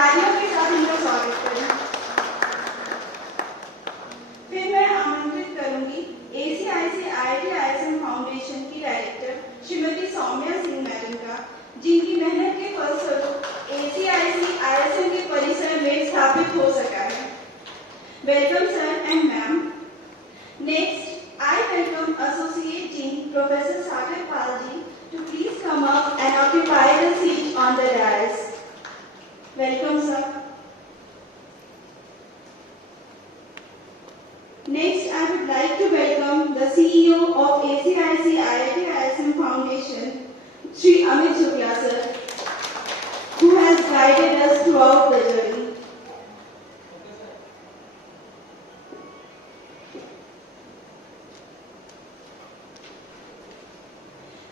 तालियों के साथ इनका स्वागत करें। फिर मैं आमंत्रित करूंगी ACIC-IIT-ISM फाउंडेशन की डायरेक्टर श्रीमती सौम्या सिंह मैडम का, जिनकी मेहनत के फलस्वरूप ACIC-ISM के परिसर में स्थापित हो सका है। Welcome sir and ma'am. Next, I welcome Associate Dean Professor Sagar Palji to please come up and occupy the seat on the dais. Welcome, sir. Next, I would like to welcome the CEO of ACIC-IIT-ISM Foundation, Shri Amit Shukla, sir, who has guided us throughout the journey.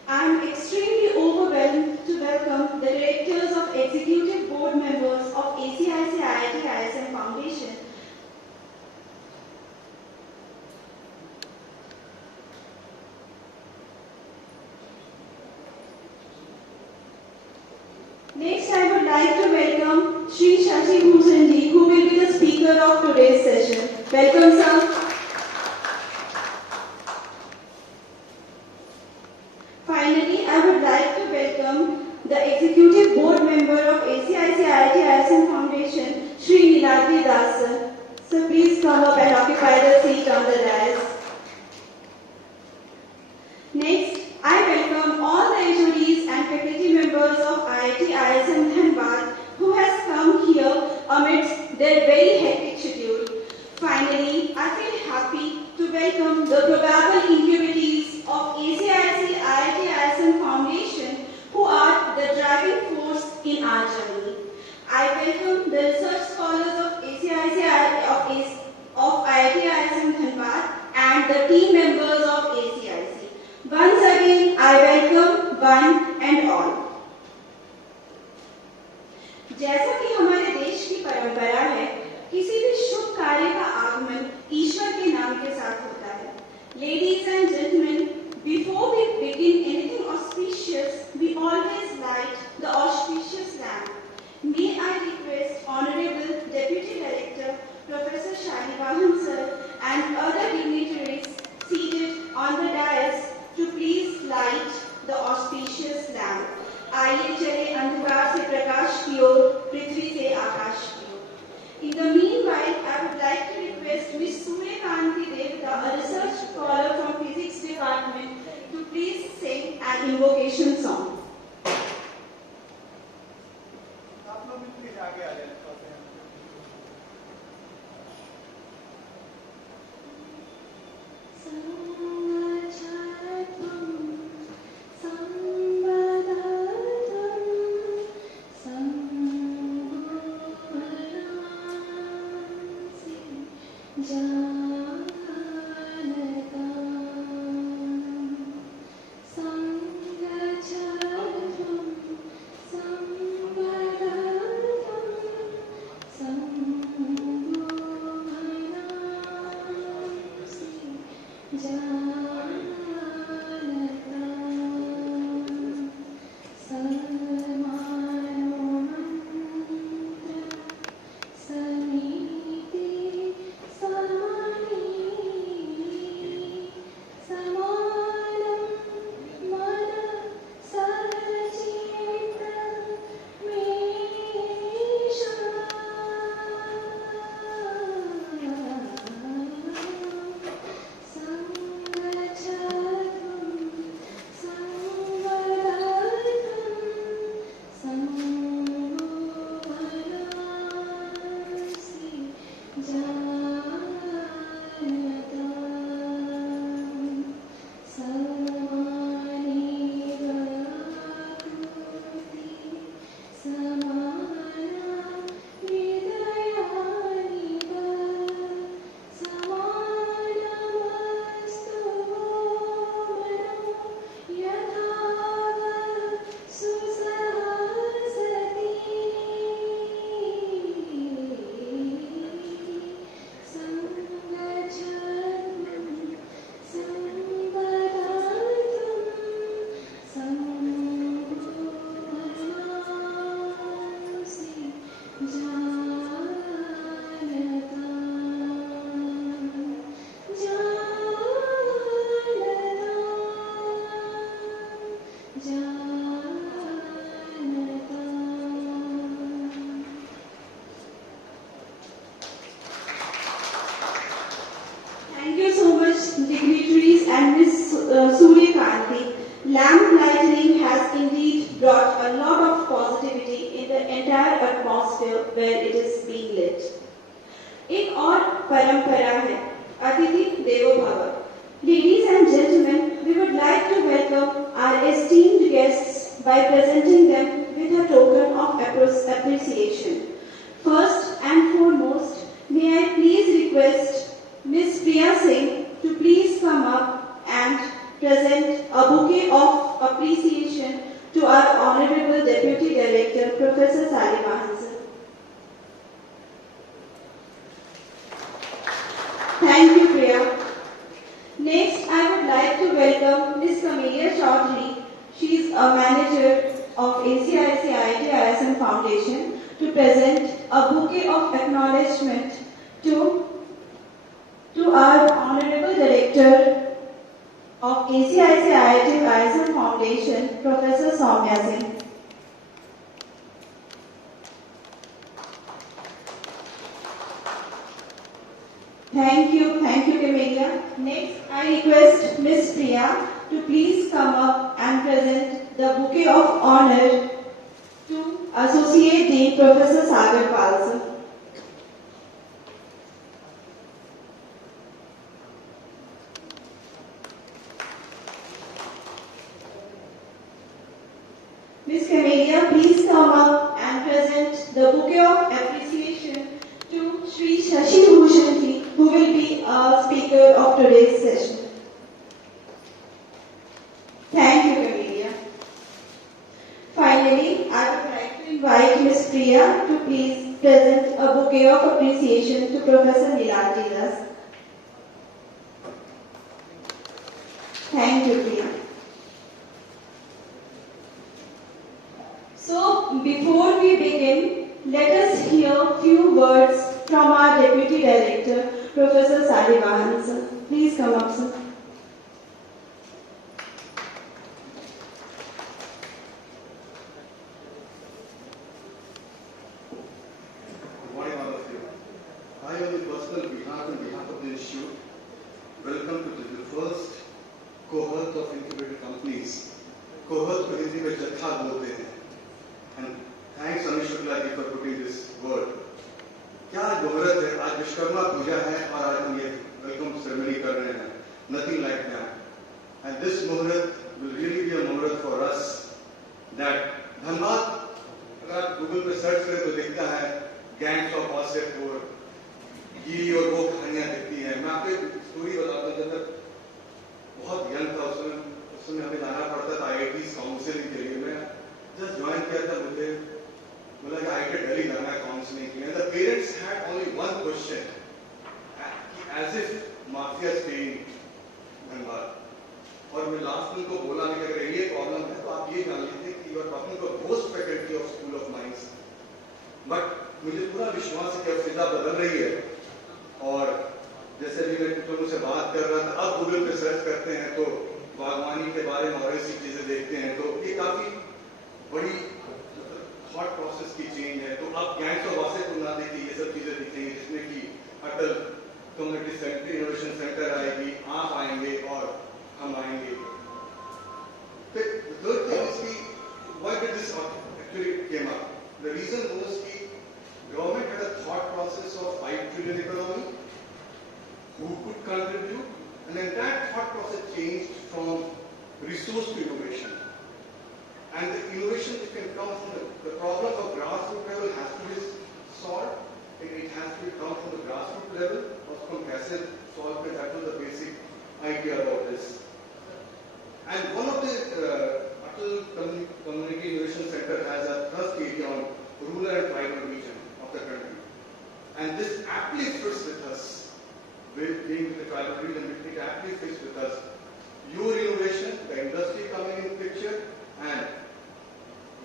I am extremely overwhelmed to welcome the directors of executive board members of ACIC-IIT-ISM Foundation. Next, I would like to welcome Shri Shashi Bhushan ji, who will be the speaker of today's session. Welcome, sir. Finally, I would like to welcome the executive board member of ACIC-IIT-ISM Foundation, Shri Niladri Das, sir. So please come up and occupy the seat on the dais. Next, I welcome all the HODs and faculty members of IIT-ISM Dhanbad who has come here amidst their very hectic schedule. Finally, I feel happy to welcome the probable indubities of ACIC-IIT-ISM Foundation who are the driving force in our journey. I welcome the research scholars of IIT-ISM Dhanbad and the team members of ACIC. Once again, I welcome one and all. जैसा कि हमारे देश की परंपरा है, किसी भी शुभ कार्य का आगमन ईश्वर के नाम के साथ होता है. Ladies and gentlemen, before we begin anything auspicious, we always light the auspicious lamp. May I request Honorable Deputy Director Professor Shalivahan sir and other dignitaries seated on the dais to please light the auspicious lamp. आइए चले अंधकार से प्रकाश की ओर, पृथ्वी से आकाश की ओर. In the meanwhile, I would like to request Ms. Suryakanti Devta, a research scholar from Physics Department, to please sing an invocation song. Sangha Surya Kanti, lamp lightning has indeed brought a lot of positivity in the entire atmosphere where it is being lit. एक और परंपरा है अतिथि देवो भव. Ladies and gentlemen, we would like to welcome our esteemed guests by presenting them with a token of appreciation. First and foremost, may I please request Ms. Priya Singh to please come up and present a bouquet of appreciation to our Honorable Deputy Director, Professor Saliwahan sir. Thank you, Priya. Next, I would like to welcome Ms. Camelia Chaudhary. She is a manager of ACICIIT ISM Foundation to present a bouquet of acknowledgement to our Honorable Director of ACICIIT ISM Foundation, Professor Soumya Singh. Thank you, Camelia. Next, I request Ms. Priya to please come up and present the bouquet of honor to Associate Dean Professor Sagar Pal sir. Ms. Camelia, please come up and present the bouquet of appreciation to Sri Shashi Bhushan ji, who will be a speaker of today's session. Thank you, Camelia. Finally, I would like to invite Ms. Priya to please present a bouquet of appreciation to Professor Nilanti Das. Thank you, Priya. So, before we begin, let us hear a few words from our Deputy Director, Professor Saliwahan sir. Please come up, sir. Good morning, all of you. I, on the personal behalf and behalf of the Institute, welcome to the first cohort of incubated companies. Cohort को हिंदी में जत्था बोलते हैं. And thanks Anish Shukla ji for putting this word. क्या मुहूर्त है, आज विश्वकर्मा पूजा है और आज हम ये वेलकम सेरेमनी कर रहे हैं. Nothing like that. And this मुहूर्त will really be a मुहूर्त for us that धनबाद अगर आप गूगल पे सर्च करें तो दिखता है गैंग्स ऑफ वासेपुर, ये और वो कहानियां दिखती हैं. मैं आपको एक स्टोरी बताता हूँ. जब तक बहुत यंग था उस समय हमें जाना पड़ता था IIT काउंसलिंग के लिए. मैं जस्ट ज्वाइन किया था, मुझे बोला कि IIT दिल्ली जाना है काउंसलिंग के लिए. The parents had only one question, as if mafia staying Dhanbad. और मैं लास्ट में उनको बोला कि अगर ये प्रॉब्लम है तो आप ये जान लीजिए कि you are talking to post faculty of school of mines. But मुझे पूरा विश्वास है कि अब फिजा बदल रही है. और जैसे भी मैं कुछ लोगों से बात कर रहा था, अब गूगल पे सर्च करते हैं तो बागवानी के बारे में और ऐसी चीजें देखते हैं तो ये काफी बड़ी थॉट प्रोसेस की चेंज है. तो अब गैंग्स ऑफ वासेपुर ना देखिए, ये सब चीजें दिखेंगी जिसमें कि अटल कम्युनिटी सेंटर इनोवेशन सेंटर आएगी, आप आएंगे और हम आएंगे. फिर third thing is कि why did this actually came up? The reason was कि government had a thought process of 5 trillion economy, who could contribute, and then that thought process changed from resource to innovation. And the innovation that can come from the problem of grassroots level has to be solved. It has to come from the grassroots level, or from कैसे solve it. That was the basic idea about this. And one of the Atal Community Innovation Center has a thrust area on rural and tribal region of the country. And this aptly fits with us, being with the tribal region, it aptly fits with us. Your innovation, the industry coming in picture, and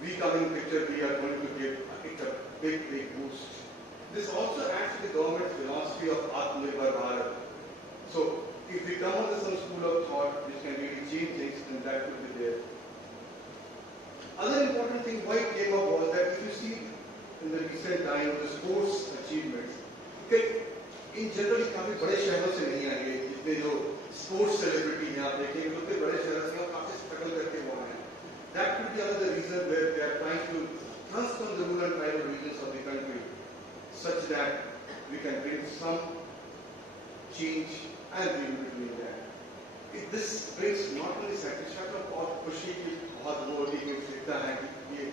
we coming in picture, we are going to give it a big boost. This also adds to the government's philosophy of Atmanirbhar Bharat. So, if we come up with some school of thought which can really change things, then that will be there. Other important thing why it came up was that if you see in the recent time the sports achievements, in generally काफी बड़े शहरों से नहीं आए, जितने जो sports celebrity हैं, आप देखेंगे उतने बड़े शहर से काफी स्ट्रगल करके वो आए हैं. That could be another reason where they are trying to transform the rural and tribal regions of the country such that we can bring some change and unity in that. This brings not only satisfaction और खुशी की बहुत वो होती है कि दिखता है कि ये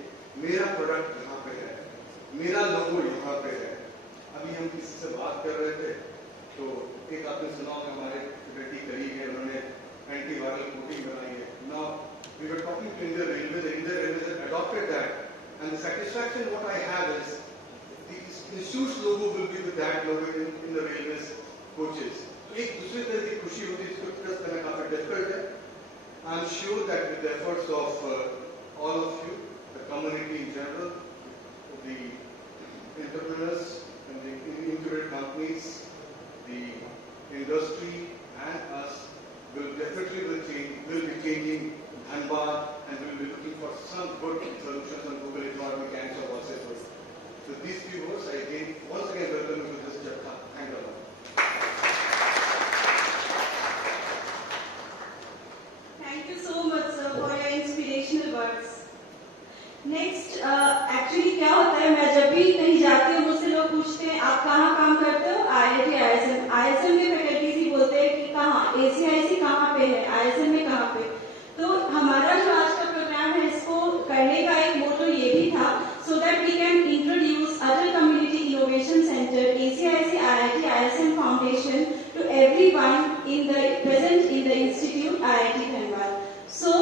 मेरा प्रोडक्ट यहाँ पे है, मेरा लोगो यहाँ पे है. अभी हम किसी से बात कर रहे थे तो एक आपने सुना होगा हमारे बेटी करीब है, उन्होंने एंटीवायरल कोटिंग बनाई है. Now we were talking to Indian Railways, and Indian Railways have adopted that, and the satisfaction what I have is the institute's logo will be with that logo in the railways coaches. एक दूसरे तरह की खुशी होती है, इसको plus करना काफी डिफिकल्ट है. I am sure that with the efforts of all of you, the community in general, the entrepreneurs and the incubated companies, the industry and us will definitely will be changing Dhanbad, and we will be looking for some good solutions on Google Economic and so on. So these few words I again once again welcome you to this chapter. Thank you. Thank you so much, sir, for your inspirational words. Next, actually क्या होता है, मैं जब भी कहीं जाती हूँ मुझसे लोग पूछते हैं आप कहाँ काम करते हो? IIT ISM. ISM में फैकल्टीज ही बोलते हैं कि कहाँ, ACIC कहाँ पे है, ISM में कहाँ पे. तो हमारा जो आज का प्रोग्राम है इसको करने का एक मोटो ये भी था, so that we can introduce Atal Community Innovation Center, ACIC IIT ISM Foundation to everyone present in the institute IIT Dhanbad. So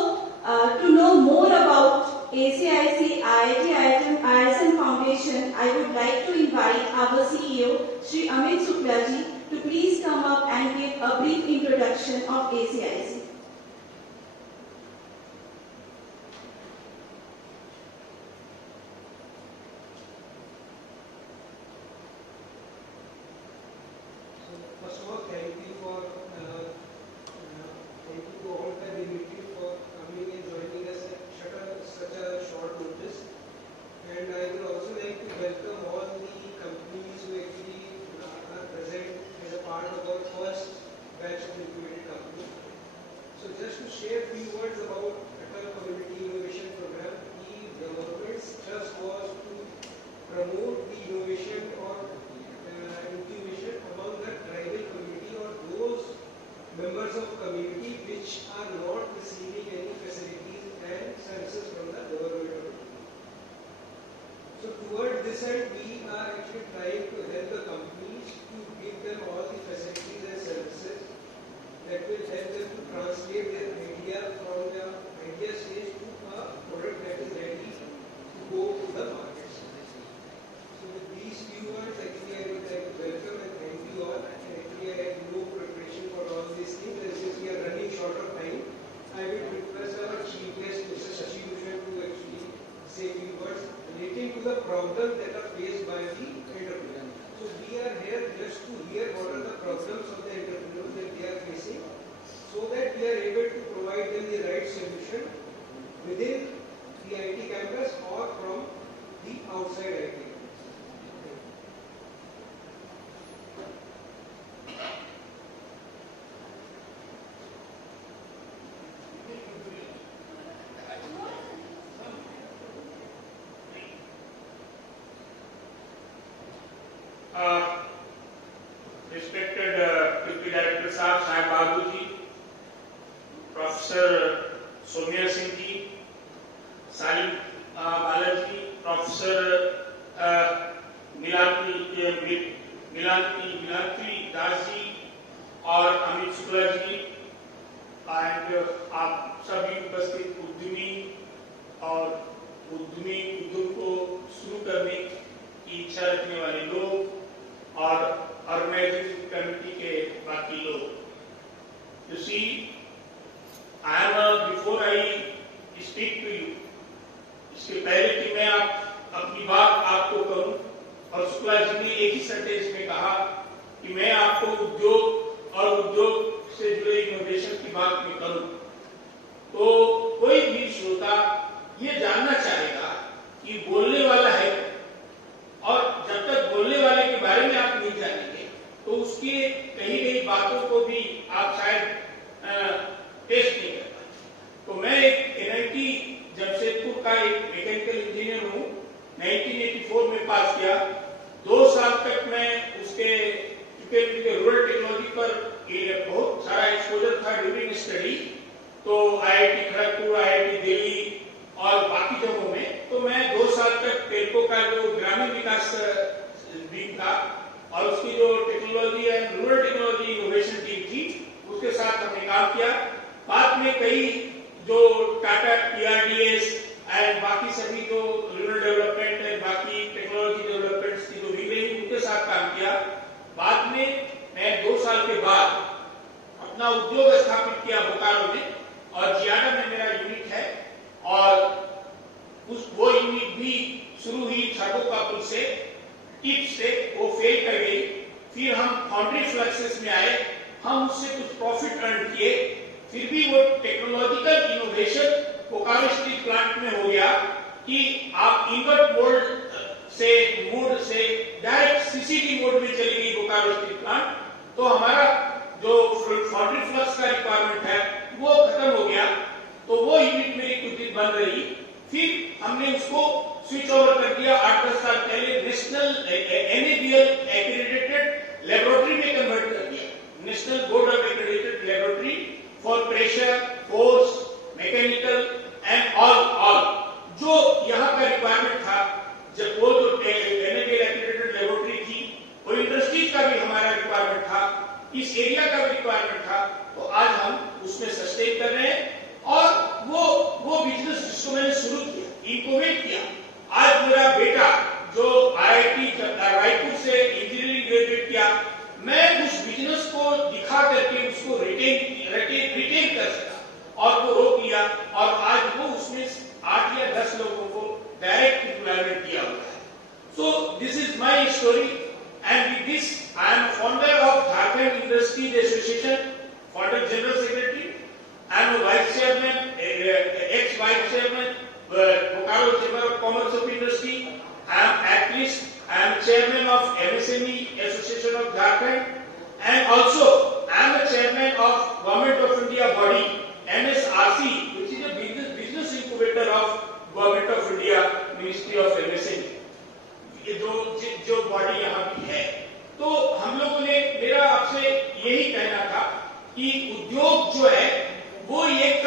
to know more about ACIC IIT ISM Foundation, I would like to invite our CEO, Shri Amit Shukla ji, to please come up and give a brief introduction of ACIC. First of all, thank you to all the meeting for coming and joining us at such a short notice. And I would also like to welcome all the companies who actually are present as a part of our first batch of incubated companies. So just to share a few words about Atal Community Innovation Program, the government's thrust was to promote the innovation or incubation among the tribal community or those members of community which are not receiving any facilities and services from the government. So towards this end, we are actually trying to help the companies to give them all the facilities and services that will help them to translate their idea from the idea stage to a product that is ready to go to the market. So with these few words, actually I would like to welcome and thank you all. Actually I had no preparation for all these things, and since we are running short of time, I will request our chief guest, Mr. Shashi Bhushan, to actually say a few words relating to the problems that are faced by the entrepreneurs. So we are here just to hear what are the problems of the entrepreneurs that they are facing, so that we are able to provide them the right solution within the IT campus or from the outside IT. Respected Deputy Director Sahib Babu ji, Professor Soumya Singh ji, Salim Balaji, Professor Milanti Das ji और Amit Shukla ji, and आप सभी उपस्थित उद्यमी और उद्यम को शुरू करने की इच्छा रखने वाले लोग और ऑर्गेनाइजिंग कमेटी के बाकी लोग. You see, before I speak to you, इसके पहले कि मैं अपनी बात आपको करूं, और शुक्ला जी ने एक ही सेंटेंस में कहा कि मैं आपको उद्योग और उद्योग से जुड़े इनोवेशन की बात में करूं, तो कोई भी श्रोता ये जानना चाहेगा कि बोलने वाला है, और जब तक बोलने वाले के बारे में आप नहीं जानेंगे तो उसकी कही गई बातों को भी आप शायद 2 साल तक मैं उसके रूरल टेक्नोलॉजी पर बहुत सारा एक्सपोजर था ड्यूरिंग स्टडी, तो IIT खड़गपुर, IIT दिल्ली और बाकी जगहों में, तो मैं 2 साल तक टेल्को का जो ग्रामीण विकास विंग था और उसकी जो technology and rural technology innovation team थी उसके साथ हमने काम किया। बाद में कई जो टाटा TRDS एंड बाकी सभी जो रूरल डेवलपमेंट एंड बाकी टेक्नोलॉजी डेवलपमेंट्स की जो विंग रही उनके साथ काम किया। बाद में मैं 2 साल के बाद अपना उद्योग स्थापित किया बोकारो में और जियाडा में मेरा यूनिट है और वो यूनिट भी शुरू हुई छाटोका पुल से, टिप से, वो फेल कर गई। फिर हम फाउंड्री फ्लक्सेस में आए, हम उससे कुछ प्रॉफिट अर्न किए, फिर भी वो technological innovation Bokaro steel plant में हो गया कि आप इन्वर्ट मोल्ड से मोड से डायरेक्ट CCD मोड में चली गई बोकारो स्टील प्लांट। तो हमारा जो फाउंड्री फ्लक्स का रिक्वायरमेंट है वो खत्म हो गया, तो वो यूनिट मेरी कुछ दिन बंद रही। फिर हमने उसको स्विच ओवर कर दिया 8-10 साल पहले नेशनल NABL एक्रेडिटेड लेबोरेटरी में कन्वर्ट कर दिया, national board of accredited laboratory for pressure, force, mechanical and all जो यहाँ का रिक्वायरमेंट था। जब वो जो NABL एक्रेडिटेड लेबोरेटरी थी, वो इंडस्ट्रीज का भी हमारा रिक्वायरमेंट था, इस एरिया का भी रिक्वायरमेंट था, तो आज हम उसमें सस्टेन कर रहे हैं। और वो बिजनेस जिसको मैंने शुरू किया, इंक्यूबेट किया, आज मेरा बेटा जो IIT रायपुर से इंजीनियरिंग ग्रेजुएट किया, मैं उस बिजनेस को दिखा करके उसको रिटेन कर सका और वो रोक लिया और आज वो उसमें 8 या 10 लोगों को डायरेक्ट एम्प्लॉयमेंट दिया हुआ है। So this is my story and with this I am a founder of Jharkhand Industries Association, founder general secretary. I am a vice chairman, ex-vice chairman, Bokaro Chamber of Commerce of Industry. I am activist. I am chairman of MSME Association of Jharkhand, and also I am a chairman of Government of India body MSRC, which is a business incubator of Government of India, Ministry of MSME. ये जो body यहाँ भी है, तो हम लोगों ने, मेरा आपसे यही कहना था कि उद्योग जो है वो एक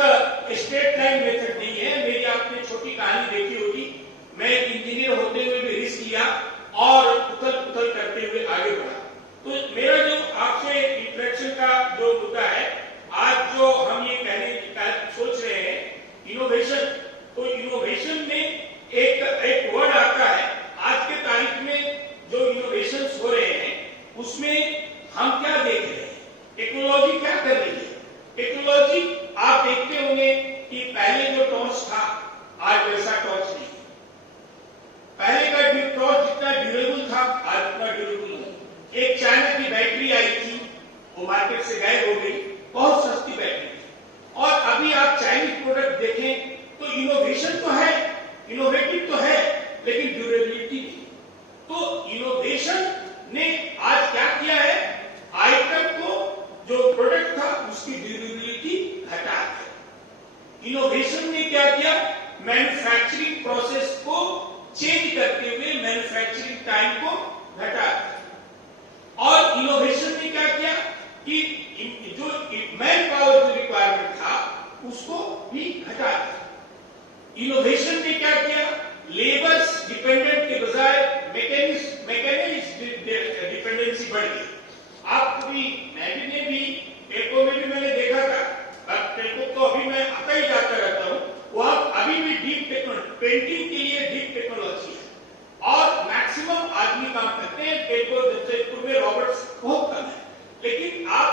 स्ट्रेट लाइन मेथड नहीं है। मेरी आपने छोटी कहानी देखी होगी, मैं एक इंजीनियर होते हुए भी रिस्क लिया और उथल करते हुए आगे बढ़ा। तो मेरा जो आपसे इंटरेक्शन का जो मुद्दा है, आज जो हम ये कहने सोच रहे हैं इनोवेशन, तो इनोवेशन में एक वर्ड आता है। आज के तारीख में जो इनोवेशन हो रहे हैं उसमें हम क्या देख रहे हैं, टेक्नोलॉजी क्या कर रही है। टेक्नोलॉजी आप देखते होंगे कि पहले जो टॉर्च था आज वैसा टॉर्च नहीं, पहले का टॉर्च जितना ड्यूरेबल था आज उतना ड्यूरेबल नहीं। एक चाइना की बैटरी आई थी, वो मार्केट से गायब हो गई, बहुत सस्ती बैटरी थी। और अभी आप चाइनीज प्रोडक्ट देखें तो इनोवेशन तो है, इनोवेटिव तो है, लेकिन ड्यूरेबिलिटी नहीं। तो इनोवेशन ने आज क्या किया है, आइटम को जो प्रोडक्ट था उसकी ड्यूरेबिलिटी घटा दी। इनोवेशन ने क्या किया, मैन्युफैक्चरिंग प्रोसेस को चेंज करते हुए मैन्युफैक्चरिंग टाइम को घटा दिया। और इनोवेशन ने क्या किया कि जो मैन पावर जो रिक्वायरमेंट था उसको भी घटा दिया। इनोवेशन ने क्या किया, लेबर्स डिपेंडेंट के बजाय मैकेनिक्स डिपेंडेंसी बढ़ गई। आप भी, मैंने भी टेल्को में भी मैंने देखा था, टेल्को तो अभी मैं आता ही जाता रहता हूँ, वहां अभी भी डीप टेक्नोलॉजी, पेंटिंग के लिए डीप टेक्नोलॉजी है और मैक्सिमम आदमी काम करते हैं। टेल्को जमशेदपुर में रॉबर्ट्स बहुत कम है, लेकिन आप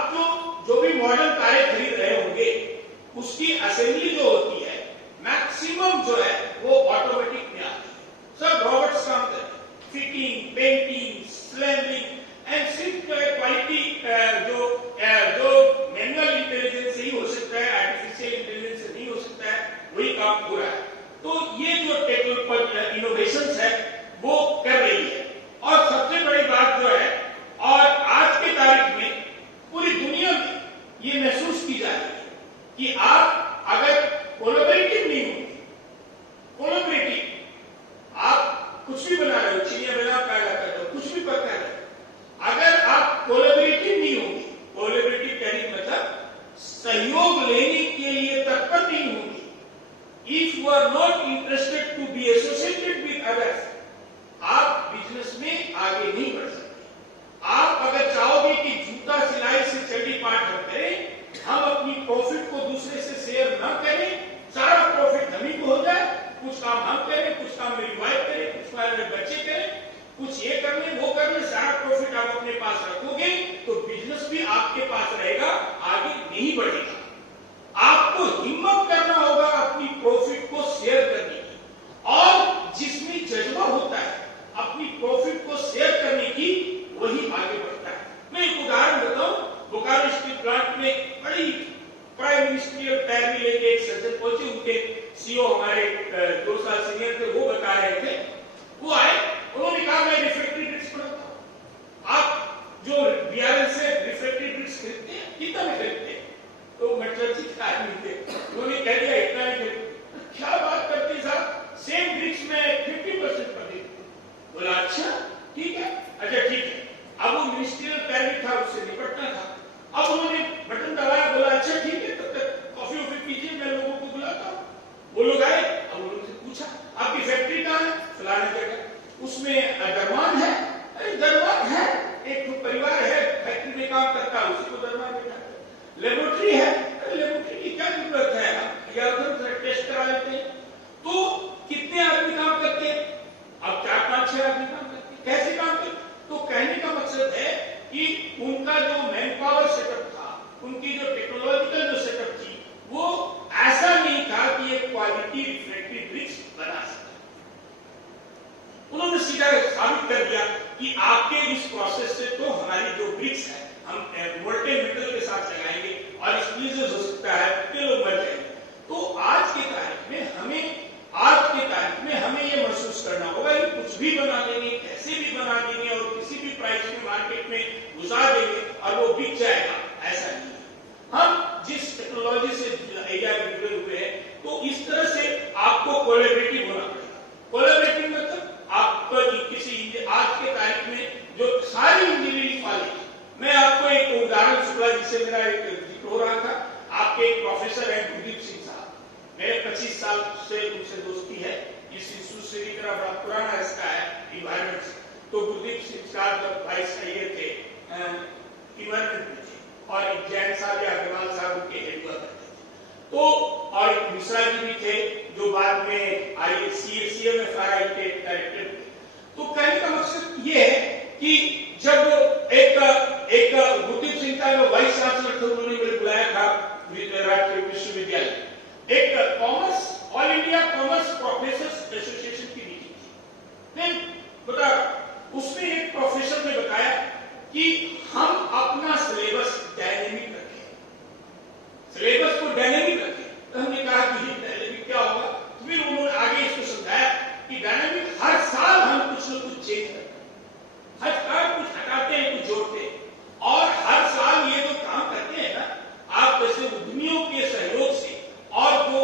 जो भी मॉडर्न कारें खरीद रहे होंगे उसकी असेंबली जो होती है मैक्सिमम जो है वो ऑटोमेटिक में आती है, सब रॉबर्ट्स काम करते हैं। फिटिंग, पेंटिंग, स्लैबिंग एंड सिर्फ क्वालिटी जो मैनुअल इंटेलिजेंस से ही हो सकता है, आर्टिफिशियल इंटेलिजेंस से नहीं हो सकता है, वही काम हो रहा है। तो ये जो टेक्नोलॉजिकल इनोवेशंस है वो कर रही है। और सबसे बड़ी बात जो है, और आज के तारीख में पूरी दुनिया में ये महसूस की जा रही है कि आप अगर कोलैबोरेटिव नहीं होंगे, कोलैबोरेटिव आप कुछ भी बना रहे हो, चिड़िया बना पाएगा आगे नहीं बढ़ सकते। आप अगर चाहोगे कि जूता सिलाई से चड्डी पाठ हम करें, हम अपनी प्रॉफिट को दूसरे से शेयर न करें, सारा प्रॉफिट हम ही को हो जाए, कुछ काम हम करें, कुछ काम मेरी वाइफ करे, कुछ काम मेरे बच्चे करें, कुछ ये कर ले वो कर ले, सारा प्रॉफिट आप अपने पास रखोगे तो बिजनेस भी आपके पास रहेगा, आगे नहीं बढ़ेगा। आपको हिम्मत करना होगा अपनी प्रॉफिट को शेयर करने की, और जिसमें जज्बा होता है अपनी प्रॉफिट को शेयर करने की, वही आगे बढ़ता है। मैं एक उदाहरण बताऊं, बोकारो स्टील प्लांट में बड़ी प्राइम मिनिस्ट्रियल पैरवी लेके एक सज्जन पहुंचे, उनके सीईओ हमारे 2 साल सीनियर थे, वो बता रहे थे, वो आए, उन्होंने कहा मैं रिफ्रैक्टरी ब्रिक्स बनाता हूं, आप जो बीआरएल से रिफ्रैक्टरी ब्रिक्स खरीदते हैं कितना में खरीदते हैं? तो मेटलर्जी के आदमी थे, उन्होंने कह दिया इतना नहीं खरीदते। क्या बात करते साहब, सेम ब्रिक्स में 50% पर देते। बोला अच्छा ठीक है, अच्छा ठीक है। अब वो मिनिस्ट्रियल पैरवी था, उससे निपटना था। अब उन्होंने बटन दबाया, बोला अच्छा ठीक है, तब तक कॉफी वॉफी पीजिए, मैं लोगों को बुलाता हूँ। वो लोग आए, अब उन्होंने पूछा आपकी फैक्ट्री कहाँ है? फलाने जगह। उसमें दरमान है? अरे दरमान है, एक तो परिवार है फैक्ट्री में काम करता है, उसी को दरमान बैठा। लेबोरेटरी है? अरे लेबोरेटरी की क्या जरूरत है, या उधर टेस्ट करा लेते हैं। तो कितने आदमी काम करते हैं? अब 4-5-6 आदमी काम करते हैं। कैसे काम करते? तो कहने का मकसद है कि उनका जो मैन पावर सेटअप था, उनकी जो टेक्नोलॉजिकल जो सेटअप थी, वो ऐसा नहीं था कि एक क्वालिटी रिफ्रैक्टरी ब्रिक्स बना सके। उन्होंने सीधा साबित कर दिया कि आपके इस प्रोसेस से तो हमारी जो ब्रिक्स है, हम मोल्टेन मेटल के साथ लगाएंगे और स्क्वीजेस हो सकता है, कितने लोग मर जाएंगे। तो आज के तारीख में हमें ये महसूस करना होगा कि कुछ भी बना देंगे, कैसे भी बना देंगे और किसी भी प्राइस में मार्केट में गुजार देंगे और वो बिक जाएगा, ऐसा नहीं है। हम जिस टेक्नोलॉजी से एरिया में जुड़े हुए हैं, तो इस तरह से आपको कोलैबोरेटिव होना पड़ेगा। कोलैबोरेटिव मतलब आपको किसी आज के तारीख में जो सारी इंजीनियरिंग कॉलेज, मैं आपको एक उदाहरण, शुक्ला जी से मेरा एक जिक्र हो रहा था, आपके एक प्रोफेसर है गुरदीप सिंह साहब, मेरे 25 साल से उनसे दोस्ती है, इस इंस्टीट्यूट से निकला, बड़ा पुराना इसका है इन्वायरमेंट से। तो गुरदीप सिंह साहब जब वाइस ये थे इन्वायरमेंट में थे, और एक जैन साहब या अग्रवाल साहब उनके हेड हुआ करते थे। तो और एक मिश्रा जी भी थे जो बाद में CMFRI के डायरेक्टर थे। तो कहने का मकसद ये है कि जब एक गुरदीप सिंह साहब वाइस चांसलर थे, उन्होंने मुझे बुलाया था राष्ट्रीय विश्वविद्यालय, एक commerce all India commerce professors association की मीटिंग थी। मैं बता, उसमें एक प्रोफेसर ने बताया कि हम अपना सिलेबस डायनेमिक रखें, सिलेबस को डायनेमिक रखें। तो हमने कहा कि डायनेमिक क्या होगा? फिर उन्होंने आगे इसको समझाया कि डायनेमिक हर साल हम कुछ न कुछ चेंज करते हैं, हर साल कुछ हटाते हैं, कुछ जोड़ते हैं, और हर साल ये जो काम करते हैं ना, आप जैसे उद्यमियों के सहयोग से, और जो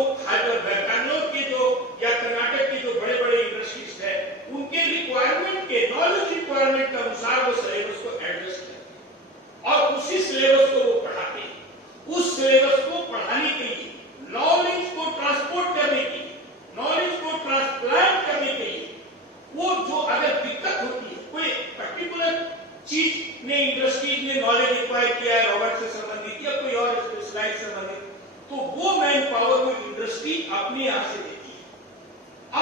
बैंगलोर के जो या कर्नाटक के जो बड़े बड़े इंडस्ट्रीज है, उनके रिक्वायरमेंट के नॉलेज रिक्वायरमेंट के अनुसार वो सिलेबस को एडजस्ट करते हैं और उसी सिलेबस को वो पढ़ाते हैं। उस सिलेबस को पढ़ाने के लिए, नॉलेज को ट्रांसपोर्ट करने के लिए, नॉलेज को ट्रांसप्लांट करने के लिए, वो जो अगर दिक्कत होती है, कोई पर्टिकुलर चीज में इंडस्ट्रीज ने नॉलेज रिक्वायर किया है, रॉबर्ट से संबंधित या कोई और स्पेशलाइज संबंधित, तो वो मैन पावर वो इंडस्ट्री अपने यहां से देती है,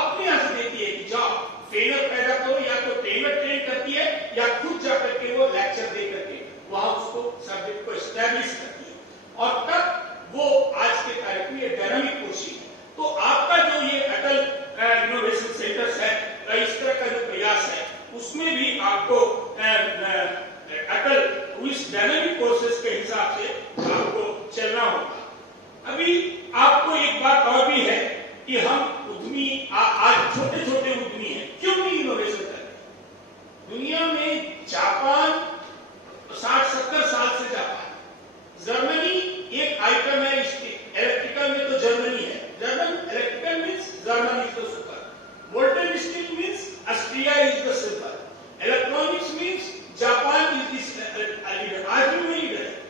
अपने यहां से देती है कि जाओ ट्रेनर पैदा करो, या तो ट्रेनर ट्रेन करती है या खुद जाकर के वो लेक्चर दे करके वहां उसको सब्जेक्ट को एस्टैब्लिश करती है, और तब वो आज के तारीख में ये डायनामिक कोशिश है। तो आपका जो ये अटल इनोवेशन सेंटर्स है, इस तरह का जो प्रयास है, उसमें भी आपको अटल इस डायनामिक प्रोसेस के हिसाब से आपको चलना होगा। अभी आपको एक बात और भी है कि हम उद्यमी आज छोटे छोटे उद्यमी हैं, क्यों नहीं इनोवेशन करते? दुनिया में जापान 60-70 साल से जापान, जर्मनी एक आइटम है इलेक्ट्रिकल में, तो जर्मनी है, German electrical means Germany is the super, molten steel means Austria is the super, electronics means Japan is this leader, आज भी वही लीडर है।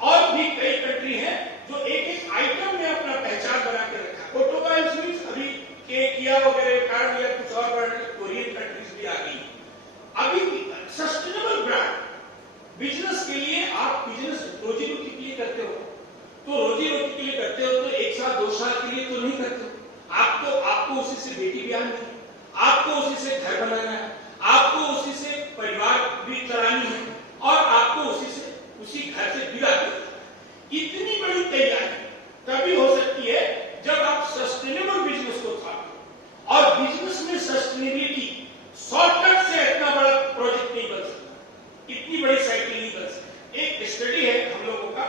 और भी कई कंट्री हैं जो एक एक आइटम में अपना पहचान बना के रखा। ऑटोमोबाइल्स मींस अभी किया वगैरह कारण या कुछ और कोरियन कंट्रीज भी आ गई। अभी बिजनेस के लिए आप बिजनेस रोजी रोटी के लिए करते हो, तो रोजी रोटी के लिए करते हो तो 1 साल 2 साल के लिए तो नहीं करते हो। आपको उसी से बेटी ब्याह नहीं है, आपको उसी से घर बनाना है, आपको उसी से परिवार भी चलानी है और आपको उसी घर से विदा करना है। इतनी बड़ी तैयारी तभी हो सकती है जब आप सस्टेनेबल बिजनेस को थामो। और बिजनेस में सस्टेनेबिलिटी शॉर्टकट से इतना बड़ा प्रोजेक्ट नहीं बन सकता, इतनी बड़ी साइकिल नहीं बन सकती। एक स्टडी है हम लोगों का,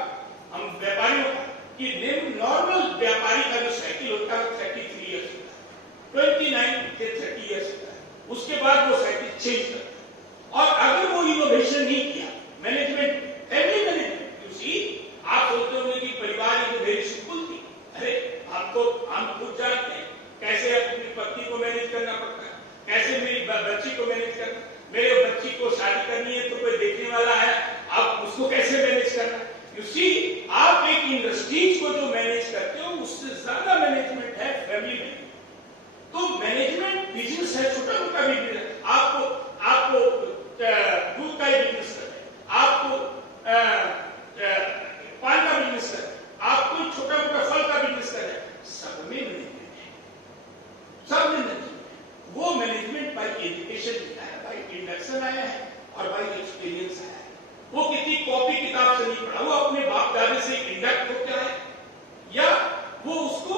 हम व्यापारियों का, कि नॉर्मल व्यापारी का जो साइकिल होता है 33 ईयर्स होता है, 29 से 30 ईयर्स होता है, उसके बाद वो साइकिल चेंज करता है। और अगर वो इनोवेशन नहीं किया, management, family management, you see, आप सोचते होंगे कि परिवार ये वेरी सिंपल थी। अरे हम खुद जानते हैं कैसे अपनी पत्नी को मैनेज करना पड़ता है, कैसे मेरी बच्ची को मैनेज करना, मेरे बच्ची को शादी करनी है तो कोई देखने वाला है, अब उसको कैसे मैनेज करना। यू सी, आप एक इंडस्ट्रीज को जो मैनेज करते हो उससे ज्यादा मैनेजमेंट है फैमिली में। तो मैनेजमेंट बिजनेस है, छोटा मोटा बिजनेस, आपको दूध का बिजनेस करना है, आपको पान का बिजनेस करना है, आपको छोटा मोटा फल का बिजनेस करना है, सब में मैनेजमेंट है, सब में मैनेजमेंट। वो मैनेजमेंट बाय एजुकेशन आया है, बाय इंडक्शन आया है और बाय एक्सपीरियंस आया है। वो किसी कॉपी किताब से नहीं पढ़ा, वो अपने बाप दादे से इंडक्ट होकर आया या वो उसको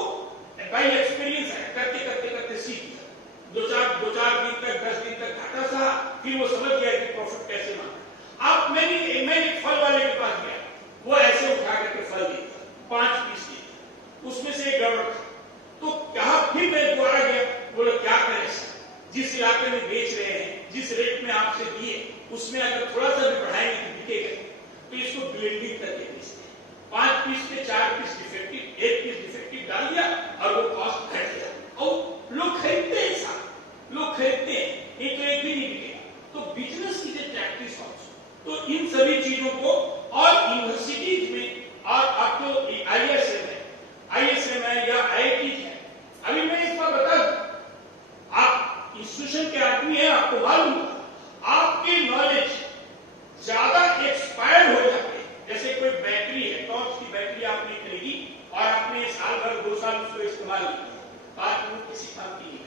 बाय एक्सपीरियंस है, करते करते करते सीख गया। दो चार दिन तक 10 दिन तक घाटा सहा, फिर वो समझ गया कि प्रॉफिट कैसे मांगना। आप मैं एक फल वाले के पास गया, वो ऐसे उठा करके फल देता, 5 पीस देता, उसमें से एक गड़बड़ था, तो कहा, फिर मैं दोबारा गया, बोला क्या करें सर, जिस इलाके में बेच रहे हैं, जिस रेट में आपसे दिए उसमें अगर थोड़ा सा भी बढ़ाएंगे तो बिकेगा, तो इसको ब्लेंडिंग करके बेचते हैं, 5 पीस के 4 पीस डिफेक्टिव, 1 पीस डिफेक्टिव डाल दिया और वो कॉस्ट घट गया, और लोग खरीदते हैं, साहब लोग खरीदते हैं, एक तो एक भी नहीं बिकेगा। तो बिजनेस की जो प्रैक्टिस ऑल्सो, तो इन सभी चीजों को, और यूनिवर्सिटीज में, और आप तो ISM है या IIT है, अभी मैं इस बार बता दूं, आप इंस्टीट्यूशन के आदमी है, आपको मालूम, आपके नॉलेज ज्यादा एक्सपायर्ड हो जाते हैं। जैसे कोई बैटरी है, टॉर्च की बैटरी आपने खरीदी और आपने साल भर 2 साल उसको इस्तेमाल किया, बाद में किसी काम की नहीं,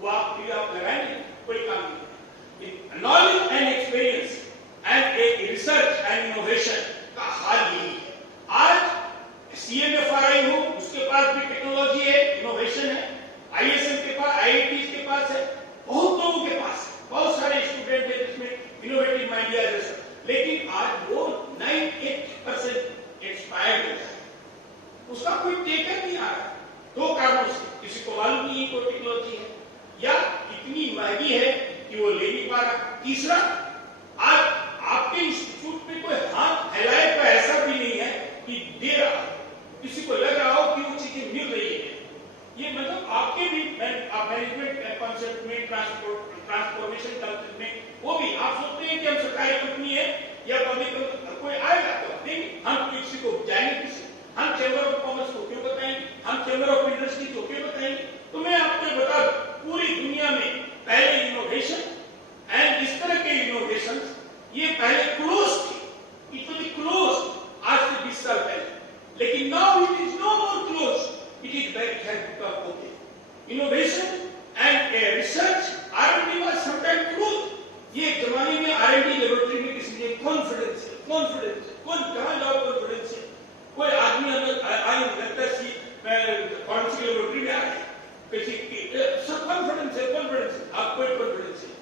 वो आप लगाएंगे, कोई काम नहीं। नॉलेज एंड एक्सपीरियंस एंड एक रिसर्च एंड इनोवेशन का हाल यही है। आज CMFRI हो, उसके पास भी टेक्नोलॉजी है, इनोवेशन है, ISM के पास, IIT के पास है, बहुत लोगों के पास है, बहुत सारे स्टूडेंट है जिसमें इनोवेटिव आइडियाज है, लेकिन आज वो 98% एक्सपायर्ड हो जाए, उसका कोई टेकर नहीं आ रहा। 2 कारणों से, किसी को मालूम नहीं कोई टेक्नोलॉजी है, या इतनी महंगी है कि वो ले नहीं पा रहा। तीसरा, आज आपके इंस्टीट्यूट में कोई हाथ फैलाए का ऐसा भी नहीं है कि दे रहा, किसी को लग रहा हो कि वो चीजें मिल रही है। ये मतलब आपके भी मैनेजमेंट कॉन्सेप्ट में, ट्रांसफॉर्मेशन कॉन्सेप्ट में, वो भी आप सोचते हैं कि हम सरकारी कंपनी है या पब्लिक कंपनी, कोई आएगा तो नहीं, हम किसी को जाएंगे, किसी हम चैम्बर ऑफ कॉमर्स को क्यों बताएंगे, हम चैम्बर ऑफ इंडस्ट्री को क्यों बताएंगे। तो मैं आपको बता दूं, पूरी दुनिया में पहले इनोवेशन एंड इस तरह के इनोवेशन ये पहले क्लोज थे, इट वाज क्लोज आज से 20 साल पहले, लेकिन now it is no more close, it is back had become open. Innovation and research R&D was sometime close. ये जमाने में R&D लेबोरेटरी में किसी ने कॉन्फिडेंस कौन कहां जाओ कॉन्फिडेंस है, कोई आदमी आई लगता सी कौन सी लेबोरेटरी में आ रहे किसी की सब कॉन्फिडेंस है, आपको कॉन्फिडेंस है।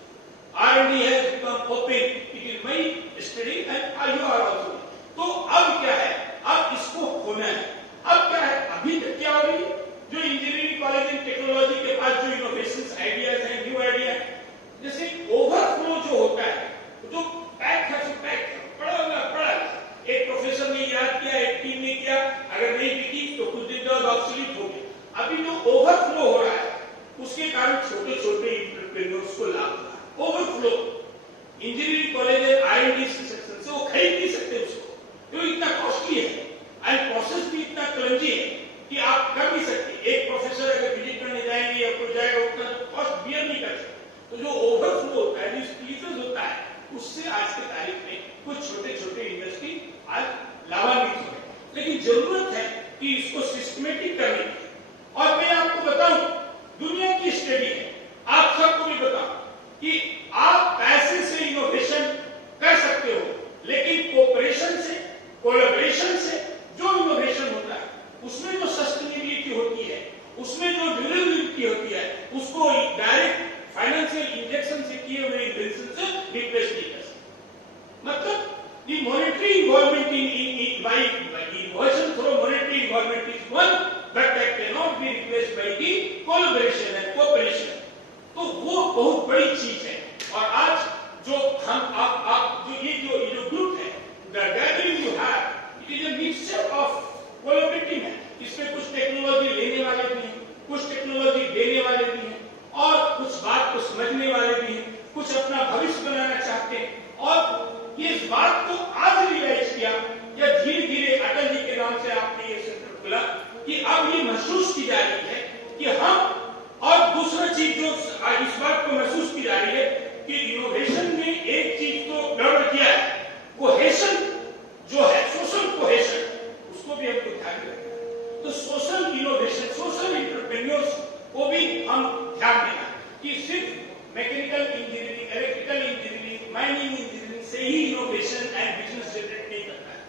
R&D has become open, it is my study and you are also। तो अब क्या है, अब इसको होना है। अब क्या है, अभी तक क्या हो रही है, जो इंजीनियरिंग कॉलेज एंड टेक्नोलॉजी के पास जो इनोवेशंस आइडियाज हैं, न्यू आइडिया, जैसे ओवरफ्लो जो होता है, जो पैक है सो पैक है, पड़ा एक प्रोफेसर ने याद किया, एक टीम ने किया, अगर नहीं बिकी तो कुछ दिन बाद ऑब्सोलीट हो गया। अभी जो ओवरफ्लो हो रहा है उसके कारण छोटे छोटे एंटरप्रेन्योर्स को लाभ हुआ। ओवरफ्लो इंजीनियरिंग कॉलेज है, R&D सेक्शन से वो खरीद नहीं सकते उसको, क्योंकि इतना कॉस्टली है एंड प्रोसेस भी इतना क्लंजी है कि आप कर नहीं सकते। एक प्रोफेसर अगर विजिट करने जाएंगे या कोई जाएगा उतना कॉस्ट बियर नहीं कर सकते। तो जो ओवरफ्लो होता है, जो स्पीसीज होता है, उससे आज के तारीख में कुछ सिस्टमेटिक करने की। और मैं आपको बताऊं, दुनिया की स्टडी है, आप सबको भी बताऊं कि आप पैसे से इनोवेशन कर सकते हो, लेकिन कोऑपरेशन से, कोलैबोरेशन से जो इनोवेशन होता है, उसमें जो सस्टेनेबिलिटी होती है, उसमें जो ड्यूरेबिलिटी होती है, उसको डायरेक्ट फाइनेंशियल इंजेक्शन से किए हुए इन्वेंशन से रिप्लेस नहीं कर सकते। मतलब the monetary involvement in by innovation through monetary involvement is one, but that cannot be replaced by the collaboration and cooperation. तो वो बहुत बड़ी चीज है। और आज जो हम आप जो ये जो ग्रुप है, the gathering you have, it is a mixture of collaborating है। इसमें कुछ टेक्नोलॉजी लेने वाले भी हैं, कुछ टेक्नोलॉजी देने वाले भी हैं, और कुछ बात को समझने वाले भी हैं, कुछ अपना भविष्य बनाना चाहते हैं। और ये इस बात को आज रियलाइज किया, या धीरे धीरे अटल जी के नाम से आपने ये सेंटर खुला, कि अब ये महसूस की जा रही है कि हम, और दूसरा चीज जो इस बात को महसूस की जा रही है कि इनोवेशन में एक चीज तो गड़बड़ किया है, कोहेशन जो है, सोशल कोहेशन, उसको भी हमको ध्यान रखना। तो सोशल इनोवेशन, सोशल एंटरप्रेन्योर्स को भी हम ध्यान देना कि सिर्फ mechanical engineering, electrical engineering, mining engineering से ही इनोवेशन एंड बिजनेस जनरेट नहीं करता है,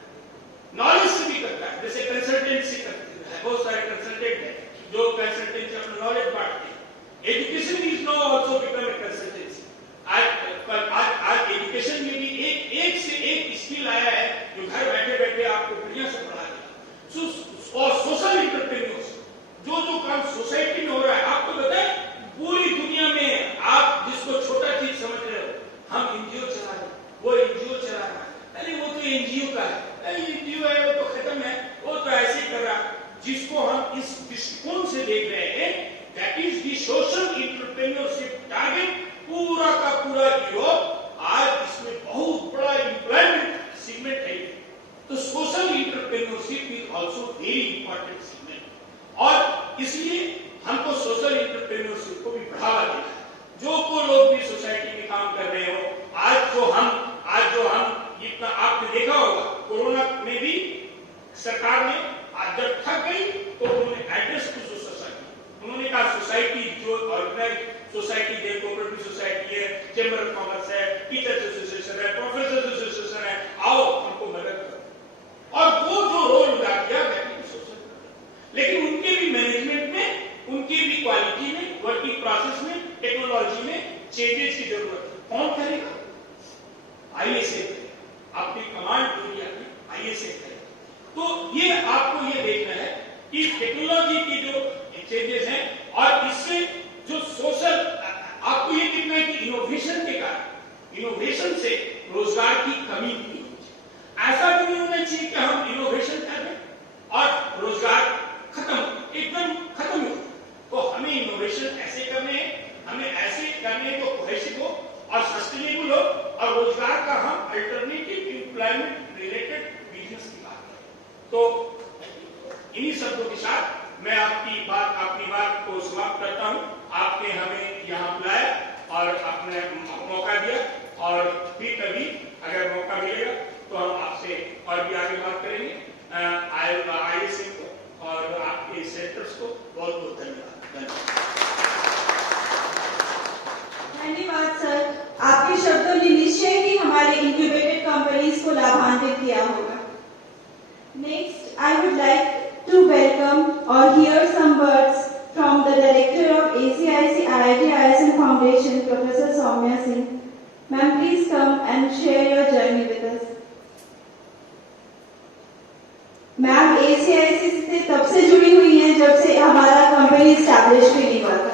नॉलेज से भी करता है। जैसे कंसल्टेंसी करते हैं, बहुत सारे कंसल्टेंट हैं जो कंसल्टेंसी अपना नॉलेज बांटते हैं। Education is now also become a consultancy. आज एजुकेशन में भी एक से एक स्किल आया है जो घर बैठे बैठे आपको बढ़िया से पढ़ा देगा। और सोशल एंटरप्रेन्योर्स, जो काम सोसाइटी में हो रहा है, आपको बताएं, पूरी दुनिया में आप जिसको छोटा चीज समझ रहे हो, हम एनजीओ चला रहे, वो एनजीओ चला रहा है, अरे वो तो एनजीओ का है, एनजीओ है, वो तो खत्म है, वो तो ऐसे ही कर रहा है। जिसको हम इस दृष्टिकोण से देख रहे हैं, that is the social entrepreneurship target, पूरा का पूरा यूरोप आज इसमें बहुत बड़ा एम्प्लॉयमेंट सेगमेंट है। तो social entrepreneurship is also very important segment, और इसलिए हमको सोशल एंटरप्रेन्योरशिप को भी बढ़ावा देना है। जो को लोग भी सोसाइटी में काम कर रहे हो, आज जो हम इतना आपने देखा होगा, कोरोना में भी सरकार ने आज जब थक गई तो उन्होंने एड्रेस टू सोसाइटी, उन्होंने कहा सोसाइटी जो ऑर्गेनाइज सोसाइटी है, कोऑपरेटिव सोसाइटी है, चैम्बर ऑफ कॉमर्स है, टीचर्स एसोसिएशन है, प्रोफेसर एसोसिएशन है, आओ हमको मदद करो। और वो जो रोल अदा किया लेकिन उनके भी मैनेजमेंट में, उनकी भी क्वालिटी में, वर्किंग प्रोसेस में, टेक्नोलॉजी में चेंजेस की जरूरत है। कौन करेगा? आईएसए करेगा, आपकी कमांड एरिया में आईएसए करेगा। तो ये आपको ये देखना है कि टेक्नोलॉजी की जो चेंजेस हैं, और इससे जो सोशल, आपको ये देखना है कि इनोवेशन के कारण, इनोवेशन से रोजगार की कमी नहीं होगी। ऐसा भी नहीं होना चाहिए कि हम इनोवेशन कर रहे और रोजगार खत्म, एकदम खत्म हो। तो हमें इनोवेशन ऐसे करने हैं, हमें ऐसे करने को कोहेसिव हो और सस्टेनेबल हो, और रोजगार का हम अल्टरनेटिव एम्प्लॉयमेंट रिलेटेड बिजनेस की बात करें। तो इन्हीं शब्दों के साथ मैं अपनी बात को समाप्त करता हूं। आपने हमें यहाँ बुलाया और आपने मौका दिया, और फिर कभी अगर मौका मिलेगा तो हम आपसे और भी आगे बात करेंगे। आईएसए को और आपके सेंटर्स को बहुत बहुत धन्यवाद। धन्यवाद सर, आपके शब्दों ने निश्चय ही हमारे इंक्यूबेटेड कंपनीज को लाभान्वित किया होगा। Next I would like to welcome और hear some words from the director of ACIC IIT ISM Foundation, Professor Soumya Singh. Ma'am, please come and share your journey with us. Ma'am ACIC से तब से जुड़ी हुई हैं जब से हमारा कंपनी एस्टैब्लिश भी नहीं हुआ था।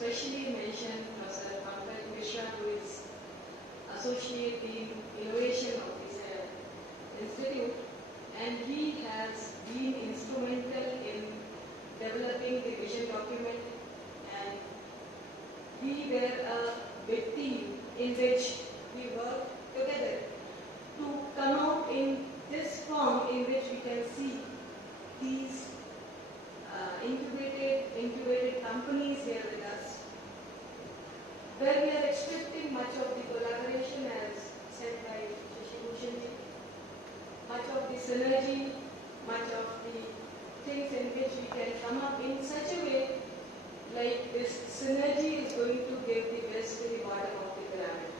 Especially mention Professor Pankaj Mishra, who is a associate in innovation of this institute, and he has been instrumental in developing the vision document, and we were a big team in which we worked together to come out in this form in which we can see these incubated companies here with us, where we are expecting much of the collaboration as said by Shashi Bhushan ji, much of the synergy, much of the things in which we can come up in such a way like this synergy is going to give the best to the bottom of the pyramid.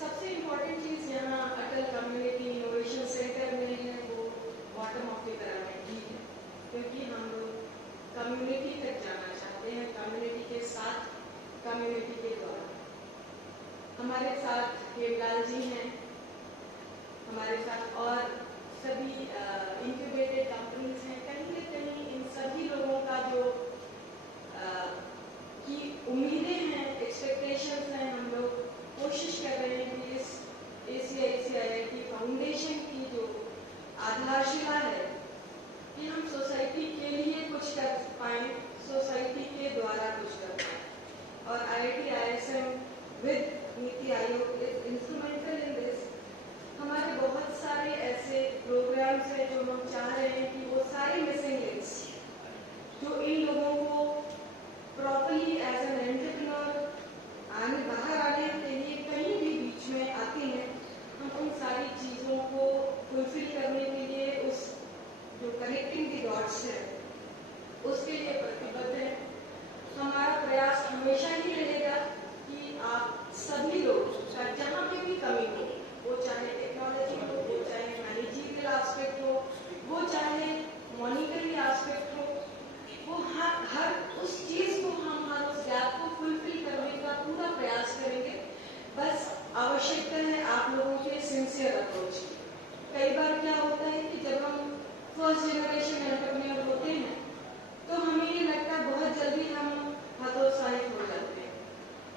सबसे important चीज यहाँ अटल community innovation centre में है वो bottom of the pyramid ही है, क्योंकि हम लोग कम्युनिटी तक जाना चाहते हैं, कम्युनिटी के साथ, कम्युनिटी के द्वारा। हमारे साथ हेमलाल जी हैं, हमारे साथ और सभी इंक्यूबेटेड कंपनीज हैं। कहीं न कहीं इन सभी लोगों का जो की उम्मीदें हैं, एक्सपेक्टेशंस हैं, हम लोग कोशिश कर रहे हैं कि इस ACICIIT फाउंडेशन की जो आधारशिला है कि हम सोसाइटी के लिए कुछ कर पाएं, सोसाइटी के द्वारा कुछ कर पाएं। और IIT ISM with NITI Aayog is instrumental in this. हमारे बहुत सारे ऐसे प्रोग्राम्स हैं जो हम चाह रहे हैं कि वो सारे मिसिंग लिंक्स जो इन लोगों को प्रॉपरली एज एन एंटरप्रेन्योर बाहर आने के लिए कहीं भी बीच में आती हैं, हम उन सारी चीज़ों को फुलफिल करने के लिए उस जो कनेक्टिंग द डॉट्स है उसके लिए प्रतिबद्ध है। हमारा प्रयास हमेशा ही रहेगा कि आप सभी लोग जहाँ पे भी कमी हो, वो चाहे टेक्नोलॉजी हो, वो चाहे मैनेजरियल एस्पेक्ट हो, वो चाहे मॉनिटरी एस्पेक्ट हो, वो हर उस चीज़ को हम हर उस गैप को फुलफिल करने का पूरा प्रयास करेंगे। बस आवश्यकता है आप लोगों के सिंसियर अप्रोच की। कई बार क्या होता है कि जब हम फर्स्ट जनरेशन एंटरप्रेन्योर होते हैं तो हमें ये लगता है बहुत जल्दी हम हतोत्साहित हो जाते हैं,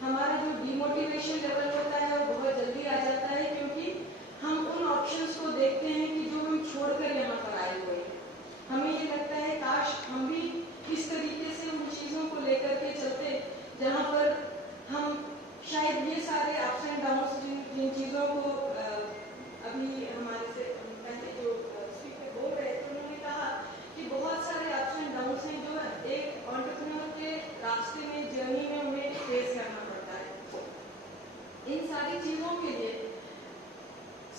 हमारा जो डिमोटिवेशन लेवल होता है वो बहुत जल्दी आ जाता है, क्योंकि हम उन ऑप्शंस को देखते हैं कि जो हम छोड़कर यहाँ पर आए हुए हैं। हमें ये लगता है काश हम भी इस तरीके से उन चीज़ों को लेकर के चलते जहाँ पर हम शायद ये सारे अप्स एंड डाउन्स जिन चीज़ों को अभी हमारे से पहले जो स्पीकर बोल रहे थे उन्होंने कहा कि बहुत सारे अप्स एंड डाउन्स हैं जो एक एंटरप्रेन्योर के रास्ते में, जर्नी में उन्हें फेस करना पड़ता है। इन सारी चीज़ों के लिए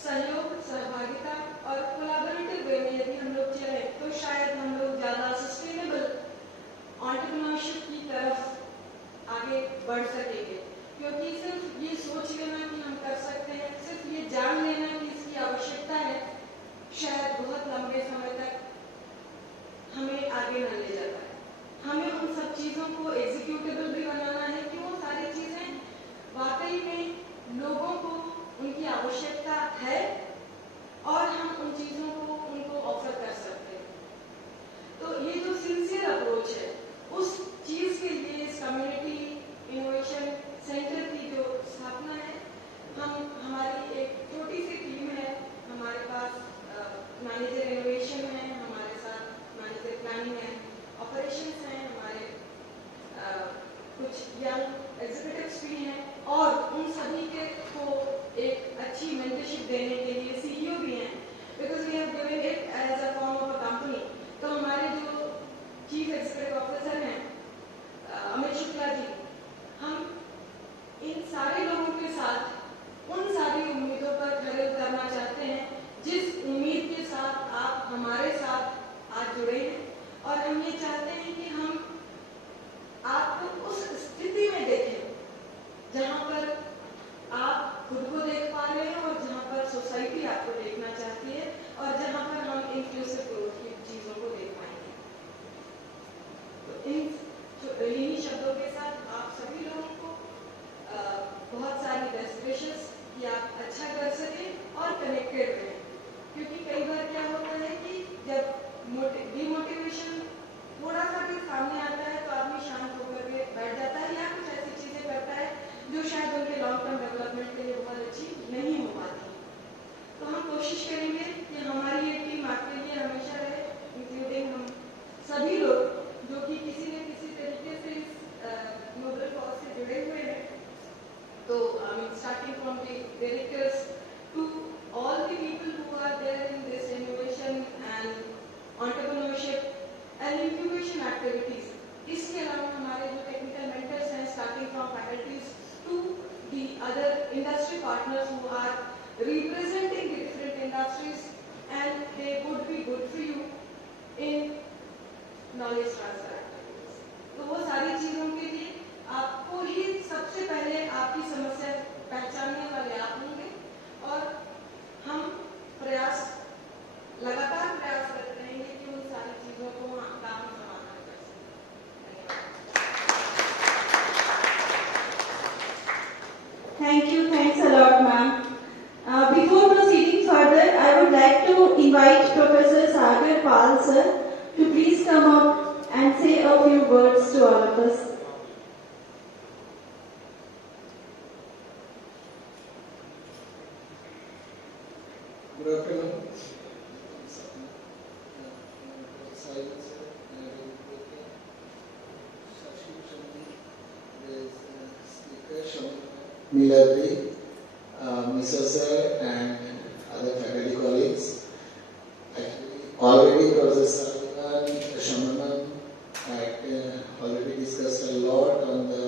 सहयोग, सहभागिता और कोलैबोरेटिव वे में यदि हम लोग चले तो शायद हम लोग ज़्यादा सस्टेनेबल एंटरप्रेन्योरशिप की तरफ आगे बढ़ सकेंगे। क्योंकि सिर्फ ये सोच लेना कि हम कर सकते हैं, सिर्फ ये जान लेना कि इसकी आवश्यकता है, शायद बहुत लंबे समय तक हमें आगे न ले जाता है। हमें उन सब चीज़ों को एग्जीक्यूटेबल भी बनाना है कि वो सारी चीज़ें वाकई में लोगों को उनकी आवश्यकता है और हम उन चीज़ों को उनको ऑफर कर सकते हैं। तो ये जो सिंसियर अप्रोच है उस चीज़ के लिए इस कम्युनिटी इनोवेशन सेंटर की जो स्थापना है, हमारी एक छोटी सी टीम है। हमारे पास मैनेजर इनोवेशन है, हमारे साथ मैनेजर प्लानिंग है, ऑपरेशंस हैं, हमारे कुछ यंग एग्जीक्यूटिव्स भी हैं और उन सभी के को एक अच्छी मेंटरशिप देने के लिए CEO भी हैं, because we have given it as a form of a company. तो हमारे जो चीफ एग्जीक्यूटिव ऑफिसर हैं अमित शुक्ला जी, हम इन सारे लोगों के साथ उन सारी उम्मीदों पर खरे उतरना चाहते हैं जिस उम्मीद के साथ आप हमारे साथ आज जुड़े हैं, और हम ये चाहते हैं कि हम आपको उस स्थिति में देखें जहाँ पर आप खुद को देख पा रहे हैं और जहाँ पर सोसाइटी आपको देखना चाहती है और जहाँ पर हम इंक्लूसिव ग्रोथ की चीज़ों को देख पाएंगे। तो इन्हीं शब्दों के साथ आप सभी लोगों को बहुत सारी बेस्ट विशेस कि आप अच्छा कर सकें और कनेक्टेड रहें, क्योंकि कई बार क्या होता है कि जब डिमोटिवेशन थोड़ा सा भी सामने आता है तो आदमी शांत होकर के बैठ जाता है या कुछ ऐसी चीज़ें करता है जो शायद उनके लॉन्ग टर्म डेवलपमेंट कोशिश करेंगे कि हमारी ये टीम आपके लिए हमेशा रहे, इंक्लूडिंग हम सभी लोग जो कि किसी न किसी तरीके से इस नोबल कॉज से जुड़े हुए हैं. तो starting from the directors to all the people who are there in this innovation and entrepreneurship and incubation activities. इसके अलावा हमारे जो टेक्निकल मेंटर्स हैं, starting from faculties to the other industry partners who are representing the different industries, and they would be good for you in knowledge transfer activities. तो वो सारी चीजों के लिए आपको ही सबसे पहले आपकी समस्या पहचानने वाले आप होंगे, और हम लगातार प्रयास करते रहेंगे कि उन सारी चीजों को काम समाधान कर सकें. धन्यवाद. Thanks a lot, ma'am. Before proceeding further, I would like to invite Professor Sagar Pal, sir, to please come up and say a few words to all of us. Good afternoon. Milagri, Mr. Sir, and other faculty colleagues. Actually, already Professor Shamanan had already discussed a lot on the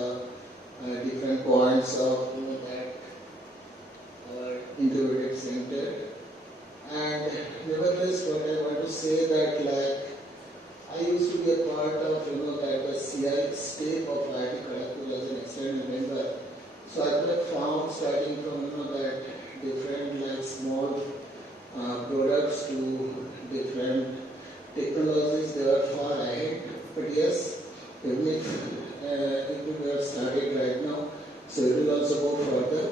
different points of that integrated center. And nevertheless, what I want to say that I used to be a part of that the CI step of IIT Kharagpur as an external member. So I could have found starting from that different small products to different technologies, they are far ahead. But yes, even if we have started right now, so it will also go further.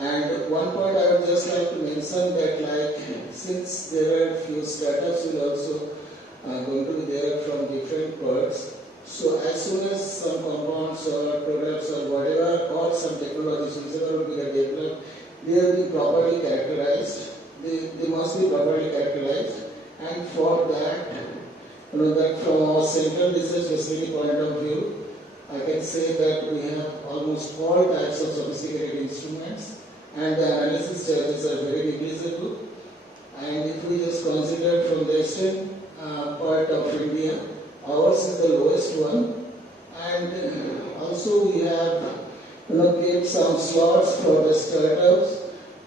And one point I would just like to mention that since there are few startups will also going to be there from different parts. So as soon as some compounds or products or whatever or some technologies whichever will be developed, they will be properly characterized. They must be properly characterized, and for that, that from our central research facility point of view, I can say that we have almost all types of sophisticated instruments, and the analysis charges are very negligible. And if we just consider from the eastern part of India, ours is the lowest one, and also we have kept some slots for the startups,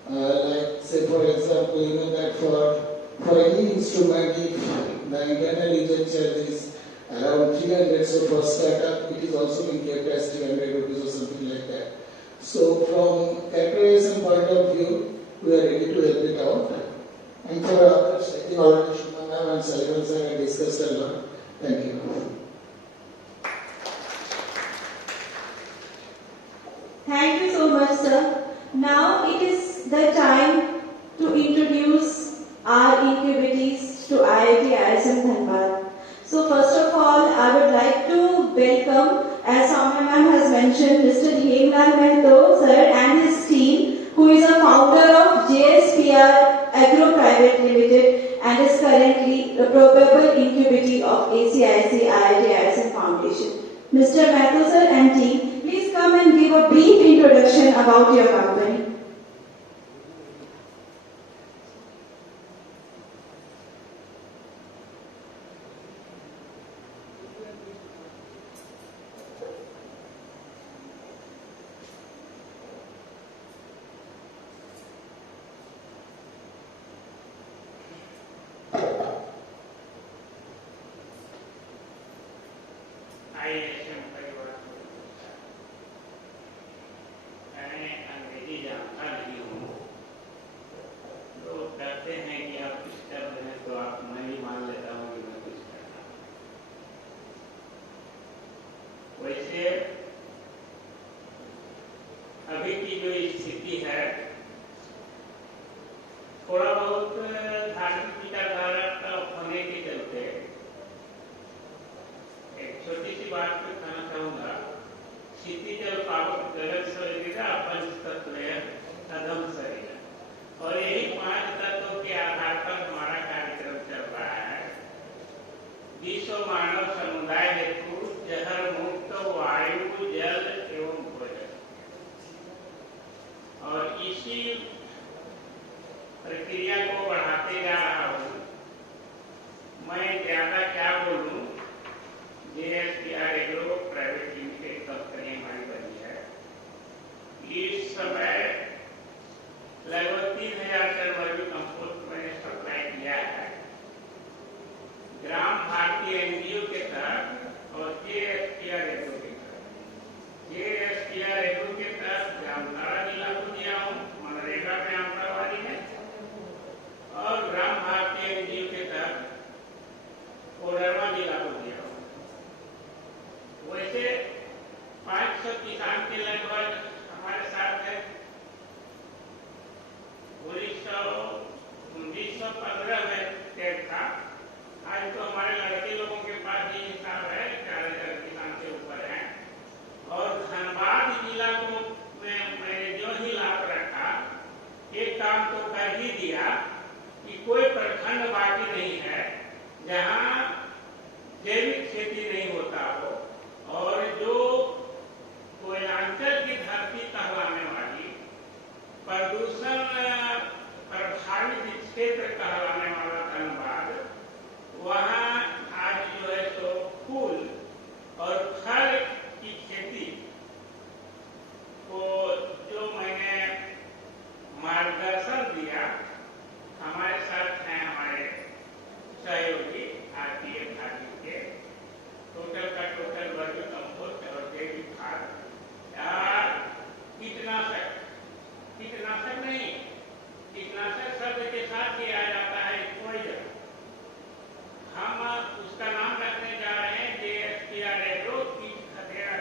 like say for example, that for any instrument, if the internal user charge is around 300, so for startup it is also being kept as 300 rupees or something like that. So from characterization point of view, we are ready to help it out. And for others, I think already Shuman and Sullivan sir have discussed a lot. Thank you. Thank you so much, sir. Now it is the time to introduce our incubatees to IIT ISM Dhanbad. So first of all, I would like to welcome, as Soumya ma'am has mentioned, Mr. Hemlal Mehto sir and his team, who is a founder of JSPR Agro Private Limited and is currently the probable incubee of ACIC IIT ISM Foundation. Mr. Mehto sir and team, please come and give a brief introduction about your company. ISM परिवार को मैं अंग्रेजी जानता नहीं हूँ, लोग कहते हैं कि आप कुछ कर रहे हैं तो आप मैं ही मान लेता हूँ कि मैं कुछ कर रहा हूँ। वैसे अभी की जो स्थिति है, थोड़ा बहुत धार्मिक विचारधारा का होने के चलते एक छोटी सी बात मैं कहना चाहूंगा। क्षिति जल पावक जगत शरीर पंच तत्व अधम शरीर, और यही 5 तत्वों के आधार पर हमारा कार्यक्रम चल रहा है। विश्व मानव समुदाय हेतु जहर मुक्त वायु, जल एवं भोजन, और इसी प्रक्रिया को बढ़ाते जा रहा हूँ। मैं ज्यादा क्या बोलूं, JSPR agro private limited company हमारी बनी है। इस समय लगभग 3000 टन वर्मी कंपोस्ट मैंने सप्लाई किया है ग्राम भारती NGO के तहत और JSPR एग्रो के तहत। JSPR एग्रो के तहत जामताड़ा जिला को दिया हूँ, मनरेगा में आंकड़ावारी है, और ग्राम भारती NGO के तहत कोडरमा जिला को दिया हूँ। वैसे 500 किसान के लगभग हमारे साथ है। 1915 में टैग था, आज तो हमारे लड़के लोगों के पास ये हिसाब है 4000 किसान के ऊपर है। और धनबाद जिला को मैंने जो ही लाभ रखा, एक काम तो कर ही दिया कि कोई प्रखंड बाकी नहीं है जहाँ जैविक खेती नहीं होता हो, और जो कोयलांचल की धरती कहलाने वाली, प्रदूषण प्रभावित क्षेत्र कहलाने वाला धनबाद, वहाँ आज जो है सो फूल और फल की खेती को जो मैंने मार्गदर्शन दिया, हमारे साथ हैं हमारे सहयोगी RPF घाटी के, टोटल का टोटल वर्मी कंपोस्ट और जैविक खाद, कीटनाशक नहीं, कीटनाशक शब्द के साथ किया जाता है पॉइजन। हम उसका नाम रखने जा रहे हैं JSPR एग्रो कीट खदेड़ा।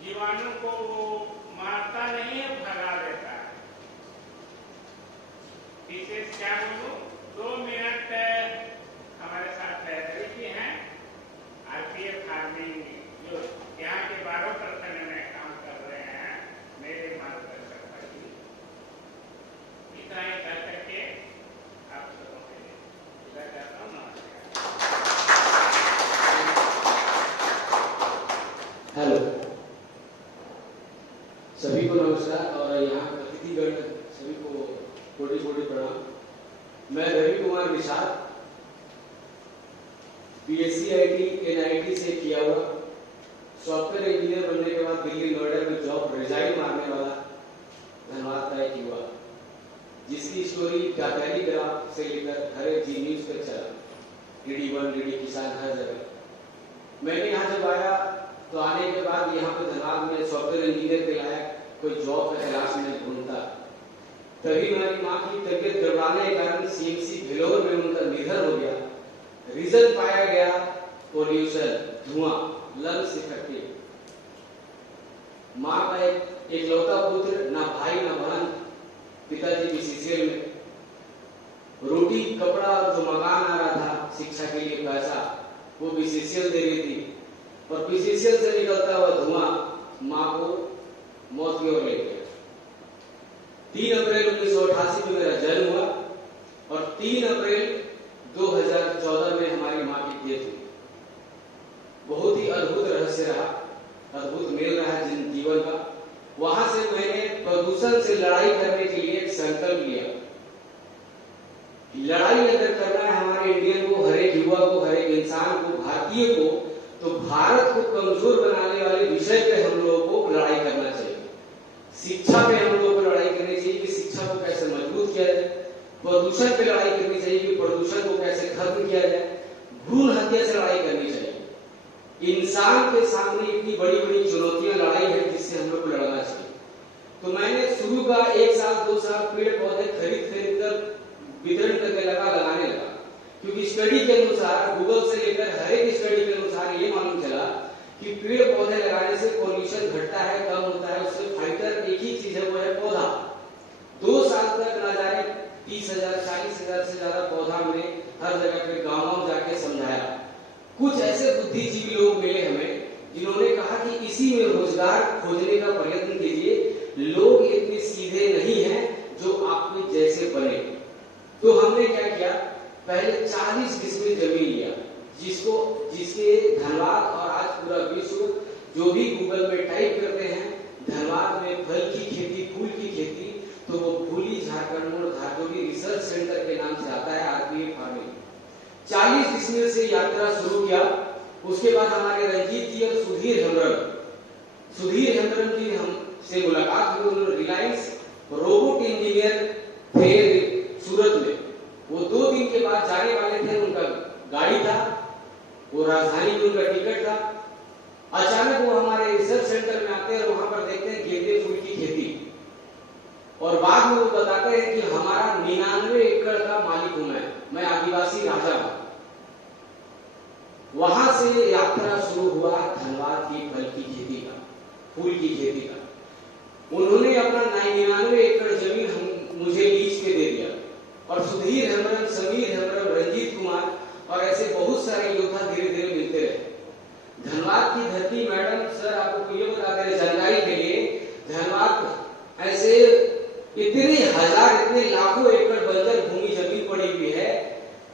जीवाणु को मारता नहीं है, भगा देता है। विशेष क्या बोलूं, 2 मिनट हमारे साथ रहती हैं RPF फार्मिंग, जो यहाँ के 12 प्रखंड में काम कर रहे हैं, मेरे मार्गदर्शक पर ही। इतना ही कह करके आप सबों के लिए विदा करता हूँ। हेलो, सभी को नमस्कार, और यहाँ अतिथिगण सभी को कोटि कोटि प्रणाम। मैं Ravi Kumar Nishad, BSc IT NIT से किया हुआ सॉफ्टवेयर इंजीनियर बनने के बाद दिल्ली नोएडा में जॉब रिजाइन मारने वाला धनबाद का एक युवा, जिसकी स्टोरी टेलीग्राफ से लेकर हर एक जी न्यूज तक चला, DD1 DD किसान हर जगह। मैंने यहाँ जब आया तो आने के बाद यहाँ पे धनबाद में सॉफ्टवेयर इंजीनियर के लायक कोई जॉब का तलाश में ढूंढता, तभी मेरी माँ की तबियत गड़बड़ाने के कारण CMC भेलोर में उनका निधन हो गया। रीजन पाया गया पोल्यूशन, धुआं, लंग्स इफेक्टिव। माँ का एक इकलौता पुत्र, ना भाई ना बहन, पिताजी BCCL में, रोटी कपड़ा और जो मकान आ रहा था शिक्षा के लिए पैसा, वो BCCL दे रही थी, और BCCL से निकलता हुआ धुआं माँ को मौत की ओर ले गया। 3 अप्रैल 1988 में मेरा जन्म हुआ, और 3 अप्रैल 2014 में हमारी माँ की डेथ हुई। बहुत ही अद्भुत रहस्य रहा, अद्भुत मेल रहा जीवन का। वहां से मैंने प्रदूषण से लड़ाई करने के लिए एक संकल्प लिया। लड़ाई अगर करना है हमारे इंडियन को, हर एक युवा को, हर एक इंसान को, भारतीय को, तो भारत को कमजोर बनाने वाले विषय पे हम लोगों को लड़ाई करना चाहिए। शिक्षा पे हम लोगों को लड़ाई करनी चाहिए कि शिक्षा को कैसे मजबूत किया जाए, प्रदूषण पे लड़ाई करनी चाहिए कि प्रदूषण को कैसे खत्म किया जाए, भ्रूण हत्या से लड़ाई करनी चाहिए। इंसान के सामने इतनी बड़ी बड़ी चुनौतियां लड़ाई है जिससे हम लोग को लड़ना चाहिए। तो मैंने शुरू का 1 साल 2 साल पेड़ पौधे खरीद कर वितरण करने लगाने लगा, क्योंकि स्टडी के अनुसार, गूगल से लेकर हर एक स्टडी के अनुसार ये मालूम चला कि पेड़ पौधे लगाने से पॉल्यूशन घटता है, कम होता है। उससे फाइटर एक ही चीज है, वो है पौधा। 2 साल तक ना जाने 30,000 40,000 से ज्यादा पौधा हमने हर जगह पे गाँव जाके समझाया। कुछ ऐसे बुद्धिजीवी लोग मिले हमें जिन्होंने कहा कि इसी में रोजगार खोजने का प्रयत्न कीजिए, लोग इतने सीधे नहीं हैं जो आपके जैसे बने। तो हमने क्या किया, पहले 40 डिसमिल जमीन लिया, जिसके धनबाद और आज पूरा विश्व जो भी गूगल में टाइप करते हैं धनबाद में फल की खेती, फूल की खेती, तो वो फूली झारखंड मोड़ धारचोली रिसर्च सेंटर के नाम से आता है, आरपीए फार्मिंग। 40 डिसमिल से यात्रा शुरू किया। उसके बाद हमारे रंजीत जी और सुधीर हेम्ब्रम जी हमसे मुलाकात हुई। उन्होंने रिलायंस रोबोट इंजीनियर थे सूरत में। वो 2 दिन के बाद जाने वाले थे, उनका गाड़ी था, वो राजधानी में उनका टिकट था। अचानक वो हमारे रिसर्च सेंटर में आते हैं और वहां पर देखते हैं गेंदे फूल की खेती, और बाद में वो बताते हैं कि हमारा 99 एकड़ का मालिक हूं मैं आदिवासी राजा हूं। वहां से यात्रा शुरू हुआ धनबाद की फल की खेती का, फूल की खेती का। उन्होंने अपना 99 एकड़ जमीन मुझे लीज पे दे दिया, और सुधीर हेम्ब्रम, समीर हेम्ब्रम, रंजीत कुमार और ऐसे बहुत सारे योद्धा धीरे धीरे मिलते रहे। धनबाद की धरती, मैडम सर आपको ये बता दें जानकारी के लिए, धनबाद ऐसे इतने लाखों एकड़ बंजर भूमि जमीन पड़ी हुई है।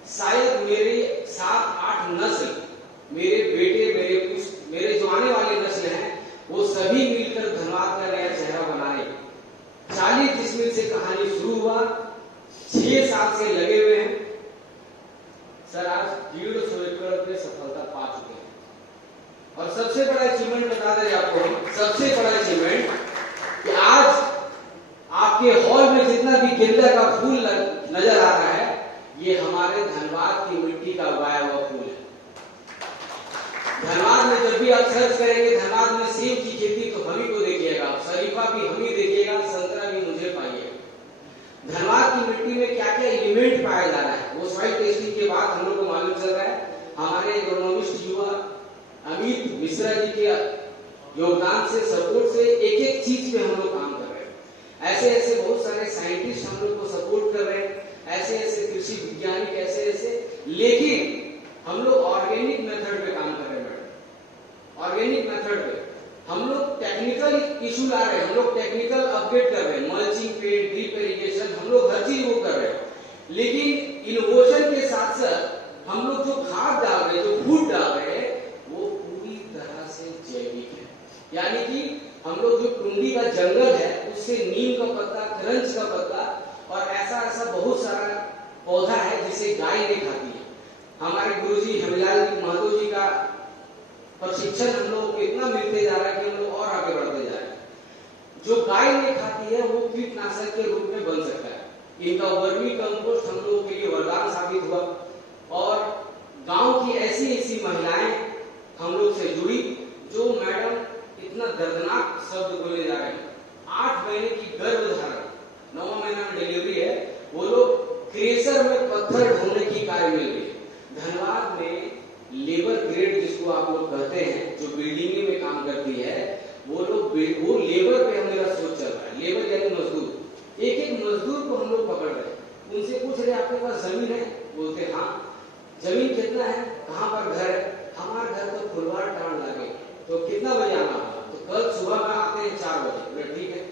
शायद मेरे 7-8 नस्ल, मेरे बेटे, मेरे जो आने वाले नस्ल हैं, वो सभी मिलकर धनबाद का नया चेहरा बनाए। 40 डिसमिल से कहानी शुरू हुआ, 6 साल से लगे हुए हैं सर। आज 150 एकड़ पे सफलता पा चुके हैं। और सबसे बड़ा अचीवमेंट बता दें आपको, सबसे बड़ा अचीवमेंट कि आज आपके हॉल में जितना भी गेंदा का फूल नजर आ रहा है, ये हमारे धनबाद की मिट्टी का उगाया हुआ फूल है। धनबाद में जब भी आप सर्च करेंगे धनबाद में सेब की खेती, तो हम ही को देखिएगा, शरीफा भी हम ही देखिएगा, संतरा भी मुझे पाइएगा। धनबाद की मिट्टी में क्या क्या एलिमेंट पाया जा रहा है, वो सॉइल टेस्टिंग के बाद हम लोग को मालूम चल रहा है। हमारे एग्रोनॉमिस्ट युवा अमित मिश्रा जी के योगदान से, सपोर्ट से एक चीज पे हम लोग काम कर रहे हैं। ऐसे बहुत सारे साइंटिस्ट हम लोग को सपोर्ट कर रहे हैं, ऐसे कृषि वैज्ञानिक, ऐसे, लेकिन हम लोग ऑर्गेनिक मेथड पे काम कर रहे हैं मैडम। ऑर्गेनिक मेथड पे हम लोग टेक्निकल इशू ला रहे हैं, हम लोग टेक्निकल अपग्रेड कर रहे हैं, मल्चिंग पे, ड्रिप इरिगेशन, हम लोग हर चीज वो कर रहे हैं। लेकिन इनोवेशन के साथ साथ हम लोग जो खाद डाल रहे हैं, जो फूड डाल रहे हैं, वो पूरी तरह से जैविक है। यानी कि हम लोग जो टुंडी का जंगल है, उससे नीम का पत्ता, क्रंच का पत्ता और ऐसा बहुत सारा पौधा है जिसे गाय नहीं खाती है। हमारे गुरुजी हमिलाल महतो जी का प्रशिक्षण हम लोग को इतना मिलते जा रहा है कि हम लोग और आगे बढ़ते जा रहे हैं। जो गाय नहीं खाती है वो कीटनाशक के रूप में बन सकता है। इनका वर्मी कंपोस्ट हम लोगों के लिए वरदान साबित हुआ, और गांव की ऐसी महिलाएं हम लोग से जुड़ी, जो मैडम इतना दर्दनाक शब्द बोले जा रहे हैं, 8 महीने की गर्भधारण, 9वां महीना में डिलीवरी है, वो लोग क्रेशर में पत्थर ढोने की कार्य मिल रही है। धनबाद में लेबर ग्रेड जिसको आप लोग कहते हैं, जो बिल्डिंग में काम करती है, वो लेबर पे मेरा सोच चल रहा है। लेबर यानी मजदूर, एक मजदूर को हम लोग पकड़ रहे हैं, उनसे पूछ रहे आपके पास जमीन है? बोलते हाँ। जमीन कितना है? कहाँ पर घर है? हमारा घर तो फुलवार टाउन लागे, तो कितना बजे आना होगा? तो कल सुबह में आते हैं 4 बजे। ठीक है।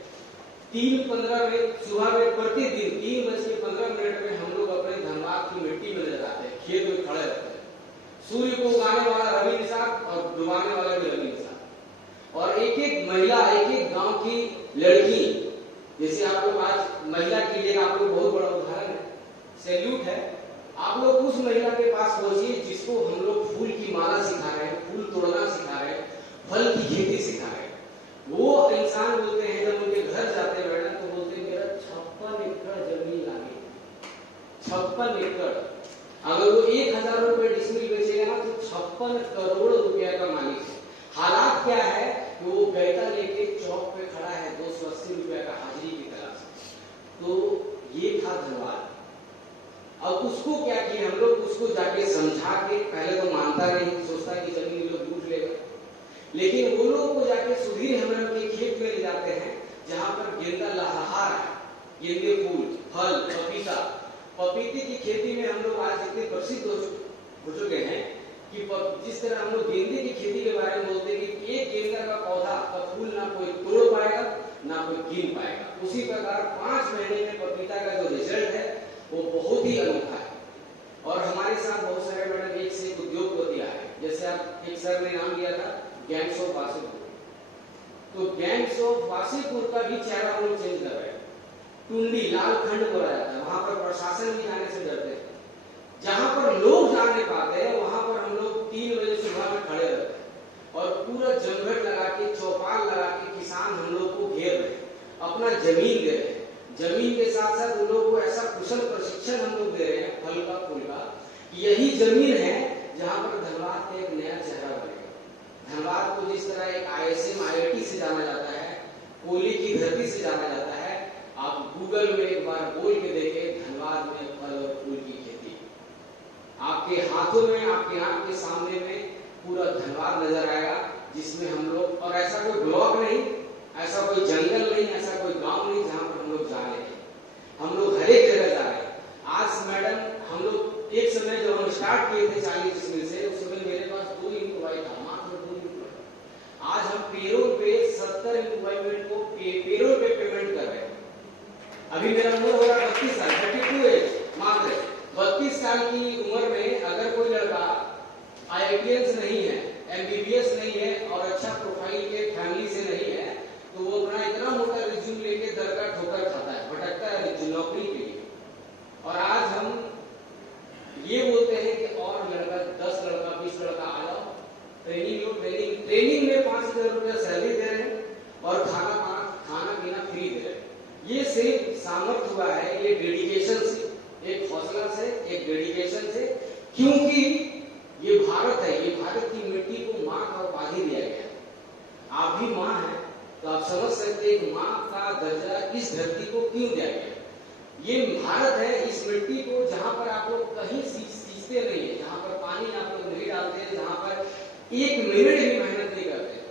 3:15 में सुबह में प्रतिदिन 3:15 में हम लोग अपने धनबाद की मिट्टी में ले जाते हैं, खेत में खड़े रहते हैं। सूर्य को उगाने वाला रवि निषाद और डुबाने वाला भी रवि निषाद, और एक महिला, एक गांव की लड़की, जैसे आप लोग आज महिला के लिए आप लोग बहुत बड़ा उदाहरण है, सैल्यूट है। आप लोग उस महिला के पास पहुंचिए जिसको हम लोग फूल की माला सिखा रहे हैं, फूल तोड़ना सिखा रहे हैं, फल की खेती सिखा रहे हैं। वो इंसान बोलते हैं, जब उनके घर जाते हैं मैडम, तो बोलते हैं मेरा 56 एकड़ जमीन लागे। 56 एकड़, अगर वो 1000 रुपए डिसमिल बेचेगा ना, तो 56 करोड़ रुपया का मालिक है। हालात क्या है कि वो गैता लेके चौक पे खड़ा है 280 रुपया का हाजिरी की तरह। तो ये था धनबाद। अब उसको क्या किया हम लोग, उसको जाके समझा के, पहले तो मानता नहीं, सोचता कि जमीन लोग लूट लेगा, लेकिन वो लोग को जाके सुधीर हेम्ब्रम के खेत में ले जाते हैं, जहां पर गेंदा लहलहा है, गेंदे फूल, फल, पपीता, पपीते की खेती में हम लोग आज इतने प्रसिद्ध हो चुके हैं कि जिस तरह हम लोग गेंदे की खेती के बारे में बोलते हैं कि एक गेंदा का पौधा का फूल ना कोई तोड़ पाएगा ना कोई गिन पाएगा, उसी प्रकार 5 महीने में पपीता का जो रिजल्ट है वो बहुत ही अनोखा है। और हमारे साथ बहुत सारे मैडम एक से एक उद्योगपति आए, जैसे आप एक सर ने नाम दिया था गैंग्स ऑफ वासेपुर, तो गैंग्स ऑफ वासेपुर का भी चेहरा हम लोग चेंज कर रहे हैं। टुंडी लाल खंड बोला जाता है, वहां पर प्रशासन भी जाने से डरते हैं। जहां पर लोग जा नहीं पाते हैं वहां पर हम लोग 3 बजे सुबह में खड़े रहते हैं और पूरा जमघट लगा के, चौपाल लगा के किसान हम लोग को घेर रहे हैं, अपना जमीन दे रहे हैं। जमीन के साथ साथ उन लोगों को ऐसा कुशल प्रशिक्षण हम लोग दे रहे हैं फल का फूल का, यही जमीन है जहां पर धनबाद का एक नया चेहरा बनेगा। धनबाद को जिस तरह एक ISM IIT से जाना जाता है, कोयले की धरती से जाना जाता है, आप गूगल में एक बार बोल के देखें धनबाद में फल और फूल की खेती, आपके हाथों में, आपकी आंख के सामने में पूरा धनबाद नजर आएगा, जिसमें हम लोग, और ऐसा कोई ब्लॉक नहीं, ऐसा कोई जंगल नहीं, ऐसा कोई गांव नहीं जहां पर हम लोग जा रहे हैं। हम लोग हर एक जगह जा रहे हैं। आज मैडम हम लोग एक समय जब हम स्टार्ट किए थे 40 डिसमिल से, उस समय मेरे पास 2 एम्प्लॉय था, मात्र 2 एम्प्लॉय। आज हम पेरोल पे 70 एम्प्लॉयमेंट को पेरोल पे पेमेंट कर रहे हैं। अभी मेरा उम्र हो रहा है 32 साल, 32 एज, मात्र 32 साल की उम्र में अगर कोई लड़का IITians नहीं है, MBBS नहीं है और अच्छा प्रोफाइल के फैमिली से नहीं है, तो वो अपना इतना मोटा रिज्यूम लेके दर का ठोकर खाता है, भटकता है नौकरी के लिए। और आज हम ये बोलते हैं कि और लड़का 10 लड़का 20 लड़का आ जाओ, ट्रेनिंग लो, ट्रेनिंग में 5,000 रुपया सैलरी दे रहे हैं और खाना पीना फ्री दे रहे हैं। ये सिर्फ सामर्थ्य हुआ है, ये डेडिकेशन से, एक हौसला से, एक डेडिकेशन से, क्योंकि ये भारत है, ये भारत की मिट्टी को माँ का उपाधि दिया गया है। आप भी माँ हैं तो आप समझ सकते हैं माँ का दर्जा इस धरती को क्यों दिया गया। ये भारत है, इस मिट्टी को जहां पर आप लोग कहीं सींचते नहीं है, जहां पर पानी आप लोग नहीं डालते, जहां पर 1 मिनट भी मेहनत नहीं करते,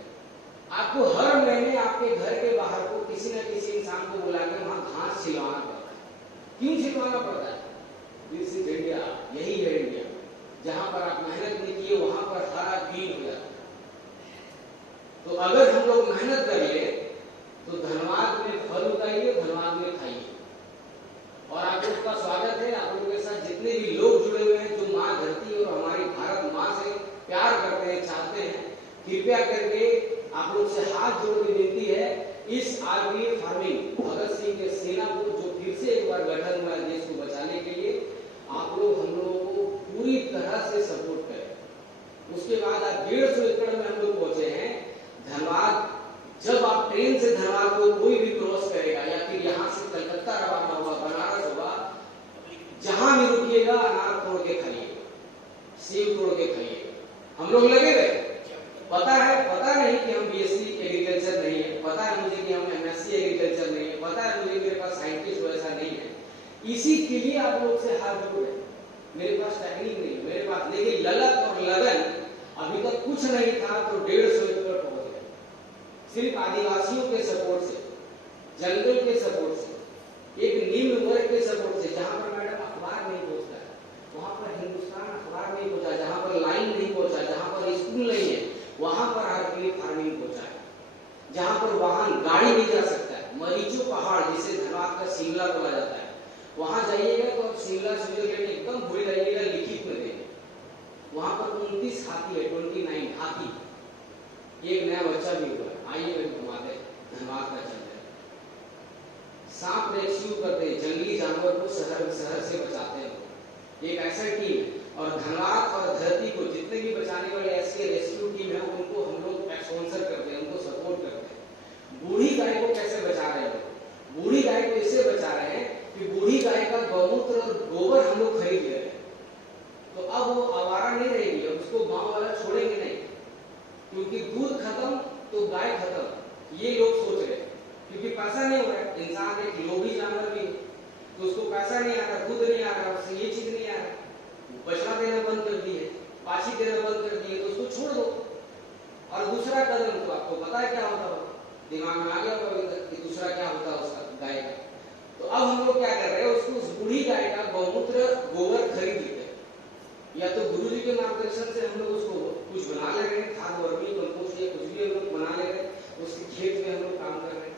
आपको हर महीने आपके घर के बाहर को किसी न किसी इंसान को बुला के वहां घास छिलवाना पड़ता है। क्यों छिलवाना पड़ता है? दिस इज इंडिया, यही है इंडिया। जहां पर आप मेहनत नहीं किए वहां पर हरा ग्रीन हो जाता है। तो अगर हम लोग मेहनत करिए तो धनबाद में फल उगाइए, धनबाद में खाइए। और आप लोग का स्वागत है, आप लोगों के साथ जितने भी लोग जुड़े हुए हैं जो माँ धरती और हमारी भारत माँ से प्यार करते हैं, चाहते हैं, कृपया करके आप लोग से हाथ जोड़ के विनती है, इस आर्मी फार्मिंग भगत सिंह के सेना को जो फिर से एक बार गठन हुआ है देश को बचाने के लिए, आप लोग हम लोगों को पूरी तरह से सपोर्ट करें। उसके बाद आप 150 एकड़ में हम लोग पहुंचे हैं। धनबाद, जब आप ट्रेन से धनबाद को कोई भी क्रॉस करेगा या फिर यहाँ से कलकत्ता रवाना होगा, बनारस होगा, जहां भी रुकिएगा अनार तोड़ के खाइएगा, सेब तोड़ के खाइएगा। हम लोग लगे हुए, पता नहीं कि हम BSc एग्रीकल्चर नहीं है, पता है मुझे कि हम MSc एग्रीकल्चर नहीं है, पता है मुझे मेरे पास साइंटिस्ट वैसा नहीं है। इसी के लिए आप लोग से हाथ जोड़ रहे। मेरे पास टेक्निक नहीं, मेरे पास लेकिन ललक और लगन, अभी तक कुछ नहीं था तो 150 एकड़ पहुंच गए, सिर्फ आदिवासियों के सपोर्ट से, जंगल के सपोर्ट से, एक निम्न वर्ग के सपोर्ट से। जहां पर मैडम अखबार नहीं पहुंचता है, वहां पर हिंदुस्तान अखबार नहीं पहुंचा, जहां पर लाइन नहीं पहुंचा, जहां पर स्कूल नहीं है, वहां पर आर्गेनिक फार्मिंग पहुंचा है। जहां पर वाहन गाड़ी नहीं जा सकता है, मरीचो पहाड़ जिसे धनबाद का शिमला बोला जाता है, वहां जाइएगा तो आप शिमला स्विट्जरलैंड एकदम भूल जाइएगा, लिखित में देंगे। वहां पर 29 हाथी है, 29 हाथी। एक नया बच्चा भी हुआ है, आइए मैं घुमाते धनबाद का चलते। सांप रेस्क्यू करते, जंगली जानवर को शहर से बचाते हैं। एक ऐसा टीम है, और धनबाद और धरती को जितने भी बचाने वाले ऐसे रेस्क्यू टीम है, उनको हम लोग स्पॉन्सर करते हैं, उनको सपोर्ट करते हैं। बूढ़ी गाय को कैसे बचा रहे हैं? बूढ़ी गाय को इससे बचा रहे हैं कि बूढ़ी गाय का गौमूत्र और गोबर हम लोग खरीद ले रहे हैं, तो अब वो आवारा नहीं रहेगी, अब उसको गांव वाला छोड़ेंगे नहीं, क्योंकि दूध खत्म तो गाय खत्म, ये लोग सोच रहे हैं। क्योंकि पैसा नहीं हो रहा है, इंसान एक लोभी जानवर भी है, तो उसको पैसा नहीं आ रहा, दूध नहीं आ रहा, उससे ये चीज नहीं आ रहा, बछड़ा देना बंद कर दिए, पाछी देना बंद कर दिए, तो उसको छोड़ दो। और दूसरा कदम तो आपको पता है क्या होता होगा, दिमाग में आ गया होगा कि दूसरा क्या होता है उसका, गाय का। तो अब हम लोग क्या कर रहे हैं, उसको उस बूढ़ी गाय का गौमूत्र गोबर खरीद लेते हैं, या तो गुरु जी के मार्गदर्शन से हम लोग उसको कुछ बना ले रहे हैं, खाद वर्मी कंपोस्ट या कुछ भी हम लोग बना ले रहे हैं, उसके खेत में हम लोग काम कर रहे हैं,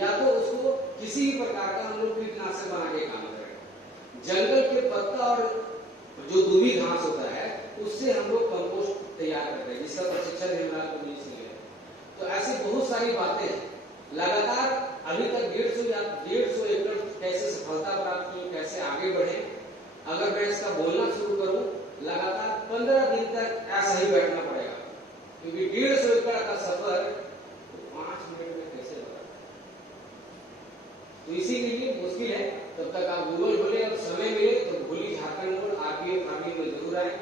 या तो उसको किसी भी प्रकार का हम लोग कीटनाशक बना के काम कर रहे हैं। सारी बातें हैं। लगातार अभी तक 150 एकड़ कैसे सफलता प्राप्त की, कैसे आगे बढ़े, अगर मैं इसका बोलना शुरू करूं लगातार 15 दिन तक ऐसा ही बैठना पड़ेगा, क्योंकि 150 एकड़ का सफर 5 मिनट में कैसे होगा। तो इसीलिए मुश्किल है। तब तक आप गूगल खोले और समय मिले तो भोली झारखंड मोड़ आरपीएफ फार्मिंग में जरूर आए,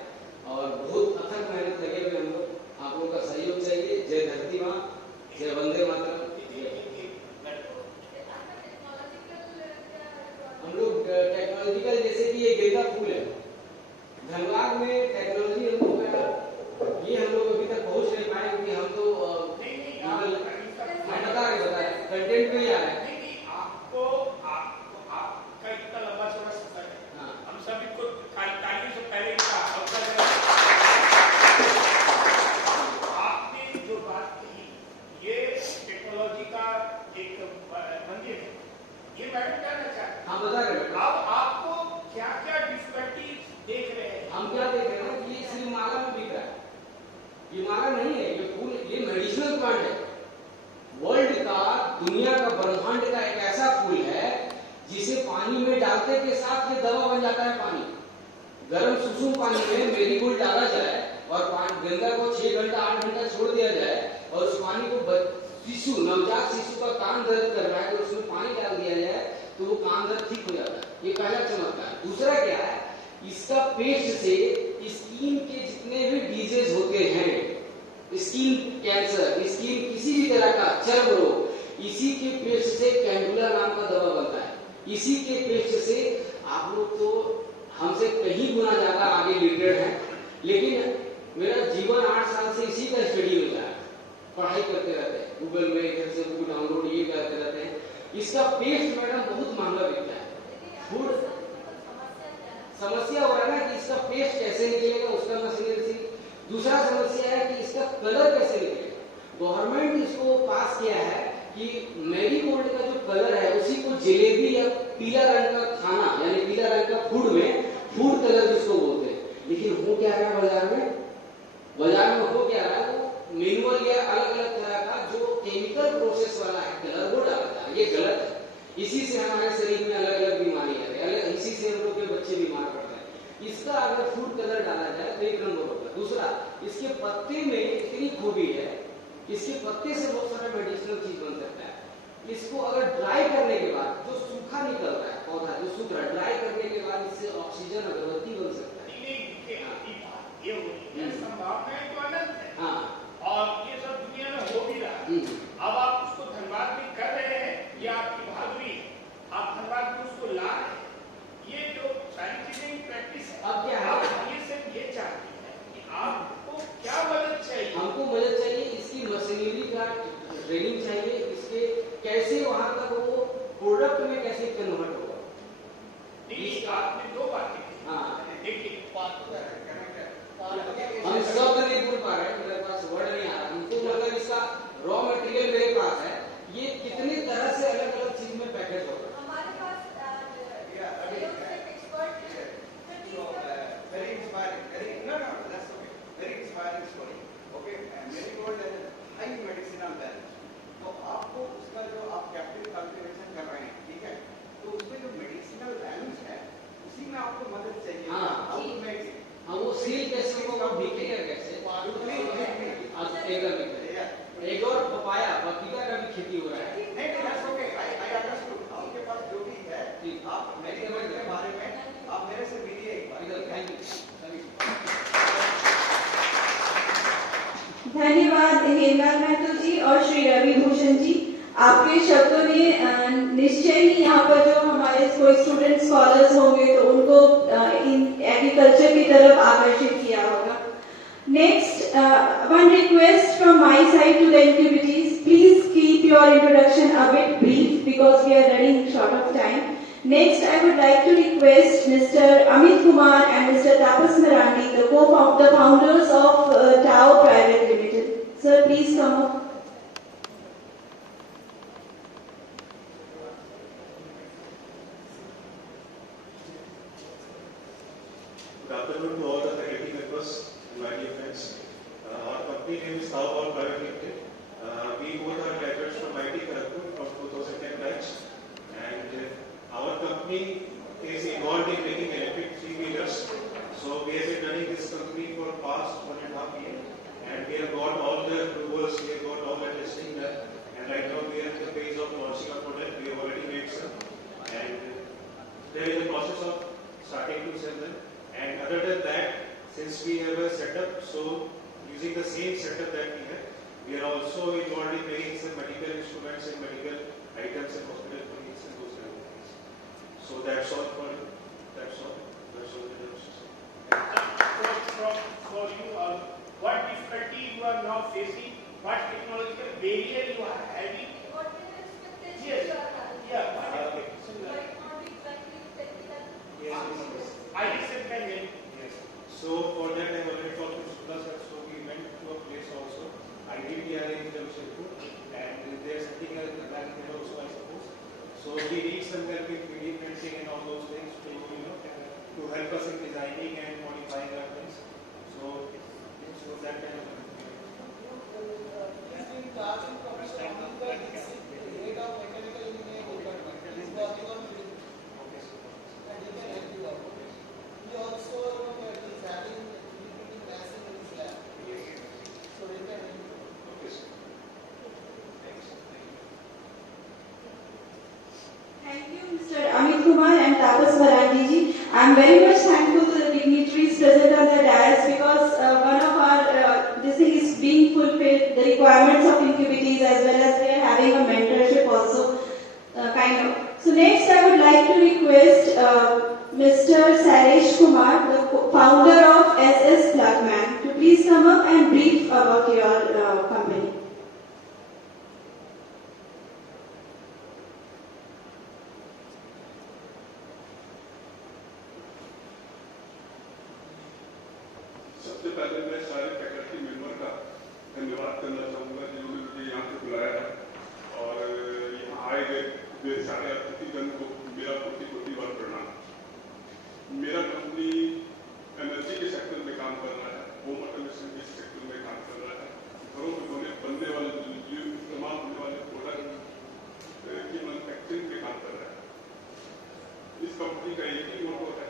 और बहुत अथक मेहनत लगे हुए हम लोग, आप लोगों का सहयोग चाहिए। जय धरती माँ, जय वंदे मातरम। हम लोग टेक्नोलॉजिकल, जैसे कि ये गेंदा फूल है, धनबाद में टेक्नोलॉजी हम लोग का ये हम लोग अभी तक पहुंच नहीं पाए, क्योंकि हम तो मैं बता रहे कंटेंट में ही आ रहा है। आपका इतना लंबा चौड़ा सफर है, हम सभी को तालियों से पहले का अवसर है। आपने जो बात कही, ये टेक्नोलॉजी का एक मंदिर है, ये मैडम कहना चाहते हैं। हाँ, बता रहे हैं। अब आपको क्या क्या डिफिकल्टीज देख रहे हैं? हम क्या देख रहे हैं ना, ये सिर्फ माला में बिक रहा है, ये माला नहीं है, ये फूल, ये मेडिसिनल प्लांट है। वर्ल्ड का, दुनिया का, ब्रह्मांड का एक ऐसा फूल है जिसे पानी में डालते के साथ ये दवा बन जाता है। पानी गर्म सुसुम पानी में मेरीगोल्ड डाला जाए और गेंदा को 6 घंटा 8 घंटा छोड़ दिया जाए, और उस पानी को शिशु, नवजात शिशु का कान दर्द कर रहा है तो उसमें पानी डाल दिया जाए तो वो कान दर्द ठीक हो जाता है। ये पहला चमत्कार। दूसरा क्या है, इसका पेस्ट से स्किन के जितने भी डिजीज होते हैं, स्किन कैंसर, स्किन किसी भी तरह का चर्म रोग, इसी के पेस्ट से कैंडुला नाम का दवा बनता है। इसी के पेस्ट से आप लोग तो हमसे कहीं गुना ज्यादा आगे लिटरेट हैं, लेकिन मेरा जीवन 8 साल से इसी का स्टडी में जाए, पढ़ाई करते रहते हैं, गूगल में इधर से बुक डाउनलोड ये करते रहते हैं। इसका पेस्ट मैडम बहुत महंगा बिकता है। फूड समस्या हो रहा है ना कि इसका पेस्ट कैसे निकलेगा, उसका मशीनरी। दूसरा समस्या है कि इसका कलर कैसे निकलेगा। गवर्नमेंट इसको पास किया है कि मेरीगोल्ड का जो कलर है उसी को जलेबी या पीला रंग का खाना, यानी पीला रंग का फूड में फूड कलर जिसको बोलते हैं। लेकिन हो क्या रहा है बाजार में हो क्या रहा है, वो मैनुअल या अलग अलग तरह का जो केमिकल प्रोसेस वाला है कलर वो डाला जा रहा है। ये गलत है। इसी से हमारे शरीर में अलग अलग बीमारी है, इसी से हम लोग के बच्चे बीमार पड़ते हैं। इसका अगर फूड कलर डाला जाए तो 1 नंबर होगा। दूसरा, इसके पत्ते में इतनी खूबी है, इसके पत्ते से बहुत सारा मेडिसिनल चीज बन सकता है। इसको अगर ड्राई करने के बाद जो सूखा निकल रहा है पौधा, जो सूख रहा है, ड्राई करने के बाद इससे ऑक्सीजन अगरबत्ती बन सकता है। ये संभावनाएं तो अनंत है। हाँ, और ये सब दुनिया में हो भी रहा है। अब आप उसको धनबाद में कर रहे हैं, ये आपकी बहादुरी है, आप धनबाद में उसको ला रहे हैं। ये जो सारी चीजें प्रैक्टिस है। अब क्या है, आप ये सिर्फ ये चाहते हैं कि आपको क्या मदद चाहिए? हमको मदद चाहिए, इसकी मशीनरी का ट्रेनिंग चाहिए, इसके कैसे वहां तक वो प्रोडक्ट में कैसे कन्वर्ट होगा। आपने 2 बातें की। हाँ, देखिए, हम शब्द नहीं बोल पा रहे, मेरे पास वर्ड नहीं आ रहा। हमको मतलब इसका रॉ मटेरियल मेरे पास है, ये कितनी तरह से अलग अलग चीज में पैकेज होगा। हमारे पास very inspiring. No, that's okay. Very inspiring story. Okay, Marigold has a high medicinal value. तो आपको उसका जो आप कैप्टिव कल्टीवेशन कर रहे हैं, ठीक है, तो उसमें जो मेडिसिनल वैल्यूज है उसी में आपको मदद चाहिए। हाँ, हाँ, वो सील कैसे होगा, बिकेगा कैसे, एक और पपाया पपीता का भी खेती हो रहा है। नहीं, that's okay. I understood. आपके पास जो भी है, आप मेडिकल के बारे में आप मेरे से मिलिए एक बार। Thank you. धन्यवाद हेमलाल महतो जी और श्री रवि भूषण जी। आपके शब्दों ने निश्चय ही यहाँ पर जो हमारे कोई स्टूडेंट स्कॉलर्स होंगे तो उनको एग्रीकल्चर की तरफ आकर्षित किया होगा। Next, one request from my side to the activities, please keep your introduction a bit brief because we are running short of time. Next, I would like to request Mr. Amit Kumar and Mr. Tapas Marandi, the founders of Tao Private Limited. Sir, please come up. Good afternoon to all the faculty members and my dear friends. Our company name is Tao Private Limited. We both are graduates from IIT Kharagpur from 2010 batch, and our company is involved in making electric three-wheelers. So we have been running this company for past 1.5 years, and we have got all the approvals, we have got all the testing done, and right now we are in the phase of launching a product. We have already made some, and they are in the process of starting to sell them. And other than that, since we have a setup, so using the same setup that we are also involved in making some medical instruments and medical items and hospital clinics and those kind of things. So that's all for you. That's all. That's all that I have to say. For you, what difficulty you are now facing? What technological barrier you are having? What is the expectation Yes. you are having? Yeah. Might not be exactly technical. Yes. I listen can Yes. So for that I have already talked to Shukla sir. So we went to a place also. I did the in Jamshedpur, and they are setting a lab there also, I suppose. So we need some help in 3D printing and all those things to to help us in designing and modifying our things. So that kind of He's been charging from the head of mechanical engineering department. He's working on it, and he can help you out. He also is having 3D printing machine in his lab, so he can help you. Okay, sir. Thanks. Thank you, Mr. Amit Kumar and Tapas Marandi ji. I am very much thankful to the dignitaries present on the dais because one of our this thing is being fulfilled, the requirements of incubatees as well as we are having a mentorship also, kind of. So next, I would like to request Mr. Sailesh Kumar, the founder of SS Plugman, to please come up and brief about your company. सबसे पहले मैं सारे faculty member का धन्यवाद करना चाहूँगा जिन्होंने मुझे यहाँ पे बुलाया है और यहाँ आए गए सारे अतिथिगण को मेरा कोटि बार प्रणाम। मेरा कंपनी एनर्जी के सेक्टर में काम कर रहा है, होम ऑटोमेशन के सेक्टर में काम कर रहा है, घरों में बनने वाले इस्तेमाल होने वाले प्रोडक्ट की मैन्युफैक्चरिंग पे काम कर रहा है। इस कंपनी का एक ही मोटो है,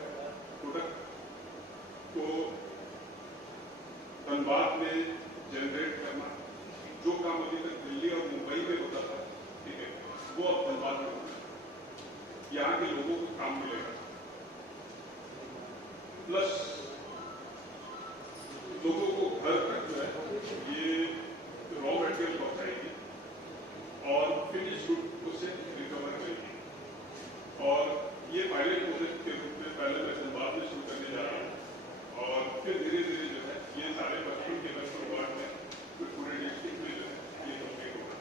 प्रोडक्ट को धनबाद में जनरेट करना। जो काम अभी तक दिल्ली और मुंबई में होता था, ठीक है, वो अब धनबाद में होगा। यहाँ के लोगों को काम मिलेगा, प्लस लोगों को घर तक जो है ये रॉ मटेरियल पहुंचाएगी और फिनिश गुड उससे रिकवर करेगी। और ये पायलट प्रोजेक्ट के रूप में पहले मैं धनबाद में शुरू करने जा रहा हूँ और फिर धीरे धीरे जो है ये सारे बच्चों के लगभग वार्ड में पूरे डिस्ट्रिक्ट में जो है ये कंप्लीट होगा।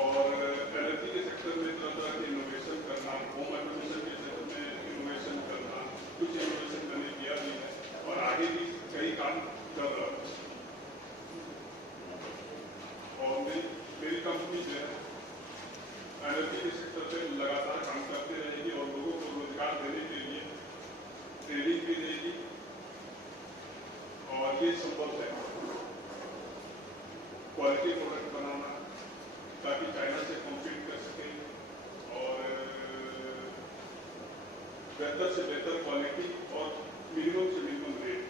और एनर्जी के सेक्टर में तरह के इनोवेशन करना, होम ऑटोमेशन के सेक्टर में इनोवेशन करना, कुछ इनोवेशन मैंने किया भी है और आगे भी कई काम कर रहा हूँ। और मेरी कंपनी जो है एनर्जी के सेक्टर पे लगातार काम करते रहेगी और लोगों को रोजगार देने के लिए ट्रेनिंग भी देगी और ये संभव है क्वालिटी प्रोडक्ट बनाना ताकि चाइना से कॉम्पीट कर सके और बेहतर से बेहतर क्वालिटी और मिनिमम से मिनिमम रेट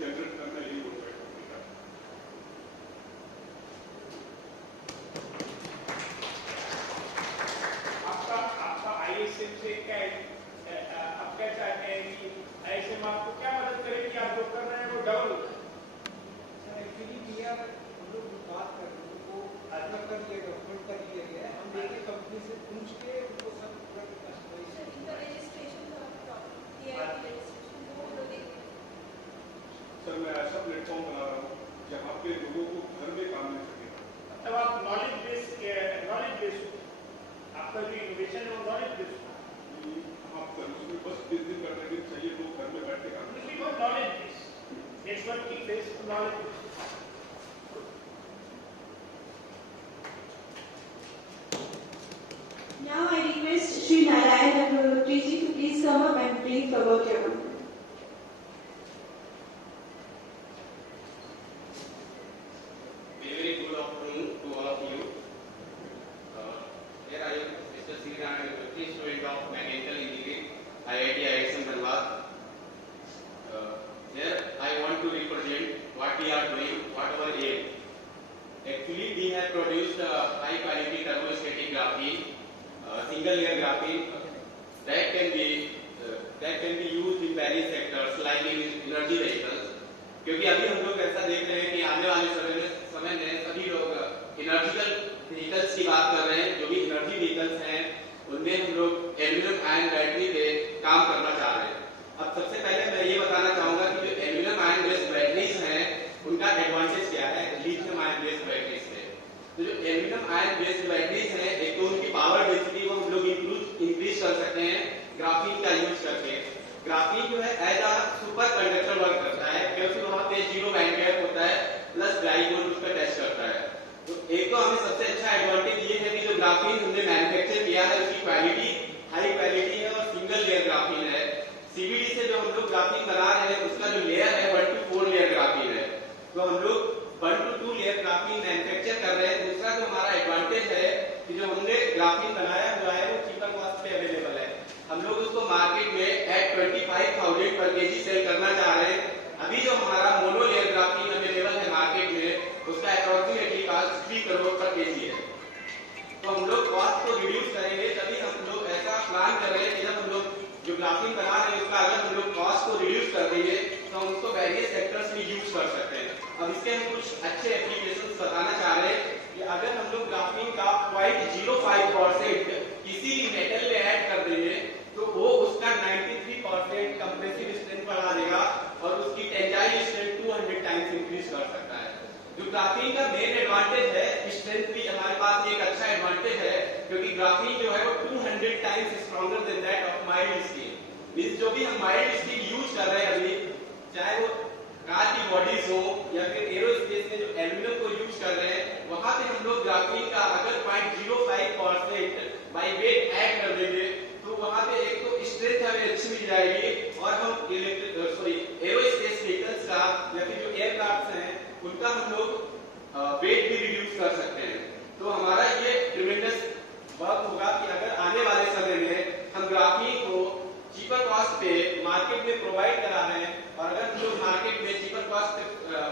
जनरेट करना यही होता है कंपनी का। आपका ISM से क्या आप क्या चाहते हैं कि ISM आपको क्या मदद करेगी कि आप जो कर रहे हैं वो डबल हो जाए? एक्चुअली भैया हम लोग बात कर रहे हैं वो अलग कर लिया गवर्नमेंट का लिया गया है। हम देखिए कंपनी से पूछ के उनको सब पूरा सर मैं ऐसा प्लेटफॉर्म बना रहा हूँ जहाँ पे लोगों को घर में काम मिल सकेगा। तब आप नॉलेज बेस आपका जो इनोवेशन है वो नॉलेज बेस हाँ सर, उसमें बस बिजनेस करने के चाहिए, लोग घर में बैठ के काम करें। Knowledge base networking base knowledge base. Now I request Sri Narayan Agarwal ji to please come up and brief about your company. afternoon to all of you. Here I am, Mr. Sriram, a student of Mechanical Engineering, IIT ISM Dhanbad. Here I want to represent what we are doing, what our aim. Actually, we have produced high quality turbostatic graphene, single layer graphene that can be used in various sectors like in energy vehicles. क्योंकि अभी हम लोग ऐसा देख रहे हैं कि आने वाले समय में सभी लोग इनर्जिकल व्हीकल्स की बात कर रहे हैं। जो भी एनर्जी व्हीकल्स हैं उनमें हम लोग एल्यूमिनियम आयन बैटरी पे काम करना चाह रहे हैं। अब सबसे पहले मैं ये बताना चाहूंगा कि जो एल्यूमिनियम आयन बेस्ड बैटरीज हैं उनका एडवांटेज क्या है लिथियम आयन बेस्ड बैटरीज से। तो जो एल्यूमिनियम आयन बेस्ड बैटरीज हैं एक तो उनकी पावर डेंसिटी को हम लोग इंक्रीज कर सकते हैं ग्राफीन का यूज करके। ग्राफीन जो है as a super conductor work करता है क्योंकि वहां पे जीरो बैंड गैप होता है प्लस ड्राई बॉन्ड उसका टेस्ट करता है। तो एक तो हमें सबसे अच्छा एडवांटेज ये है कि जो ग्राफीन हमने मैन्युफैक्चर किया है उसकी क्वालिटी हाई क्वालिटी है और सिंगल लेयर ग्राफीन है। सीवीडी से जो हम लोग ग्राफीन बना रहे हैं उसका जो लेयर है 1 to 4 लेयर ग्राफीन है। तो हम लोग 1 to 2 लेयर ग्राफीन मैन्युफैक्चर कर रहे हैं। दूसरा जो हमारा एडवांटेज है कि जो हमने ग्राफीन बनाया हुआ है वो चीपर कॉस्ट पे अवेलेबल है। हम लोग उसको मार्केट में एट 25,000 पर केजी सेल करना चाह रहे हैं। अभी जो हमारा मोनो लेयर ग्राफीन अवेलेबल है मार्केट में उसका अप्रोक्सीमेटली कॉस्ट 3 करोड़ पर केजी है। तो हम लोग कॉस्ट को रिड्यूस करेंगे तभी हम लोग ऐसा प्लान कर रहे हैं कि जब हम लोग जो ग्राफीन बना रहे हैं उसका अगर हम लोग कॉस्ट को रिड्यूस कर देंगे तो हम उसको वेरियस सेक्टर्स में यूज कर सकते हैं। अब इसके हम कुछ अच्छे एप्लीकेशंस बताना चाह रहे हैं कि अगर हम लोग ग्राफीन का 0.05% किसी भी मेटल में ऐड कर देंगे तो वो उसका 93% कंप्रेसिव स्ट्रेंथ बढ़ा देगा और उसकी टेंजाइल स्ट्रेंथ 200 टाइम्स इंक्रीज कर सकता है। जो ग्राफीन का मेन एडवांटेज है स्ट्रेंथ भी हमारे पास एक अच्छा एडवांटेज है क्योंकि ग्राफीन जो है वो 200 times stronger than that of mild steel. Means जो भी हम माइल्ड स्टील यूज कर रहे हैं अभी चाहे वो कार की बॉडीज हो या फिर एरोस्पेस में जो एल्यूमिनियम को यूज कर रहे हैं वहां पे हम लोग ग्राफीन का अगर 0.05% बाय वेट ऐड कर देंगे तो वहां पे एक तो स्ट्रेंथ हमें अच्छी मिल जाएगी और हम एरोस्पेस व्हीकल्स का या फिर जो एयरक्राफ्ट हैं उनका हम लोग वेट भी रिड्यूस कर सकते हैं। तो हमारा ये ट्रिमेंडस वर्क होगा कि अगर आने वाले समय में हम ग्राफीन को चीपर कॉस्ट पे मार्केट में प्रोवाइड करा रहे हैं और अगर हम लोग मार्केट में चीपर कॉस्ट पे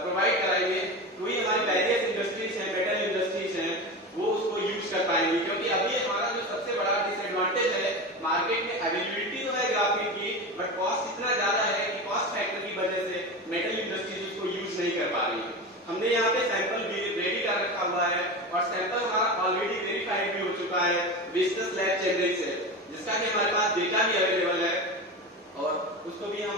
प्रोवाइड कराएंगे तो ही हमारी वेरियस इंडस्ट्रीज हैं मेटल इंडस्ट्रीज हैं वो उसको यूज कर पाएंगे। क्योंकि अभी हमारा जो सबसे बड़ा डिसएडवांटेज है मार्केट में अवेलेबिलिटी तो है ग्राफीन की बट कॉस्ट इतना ज्यादा है कि कॉस्ट फैक्टर की वजह से मेटल इंडस्ट्रीज उसको यूज नहीं कर पा रही है। हमने यहाँ पे सैंपल भी रेडी कर रखा हुआ है और सैंपल हमारा ऑलरेडी वेरीफाइड भी हो चुका है बिजनेस लैब चेन्नई से जिसका कि हमारे पास डेटा भी अवेलेबल है और उसको भी हम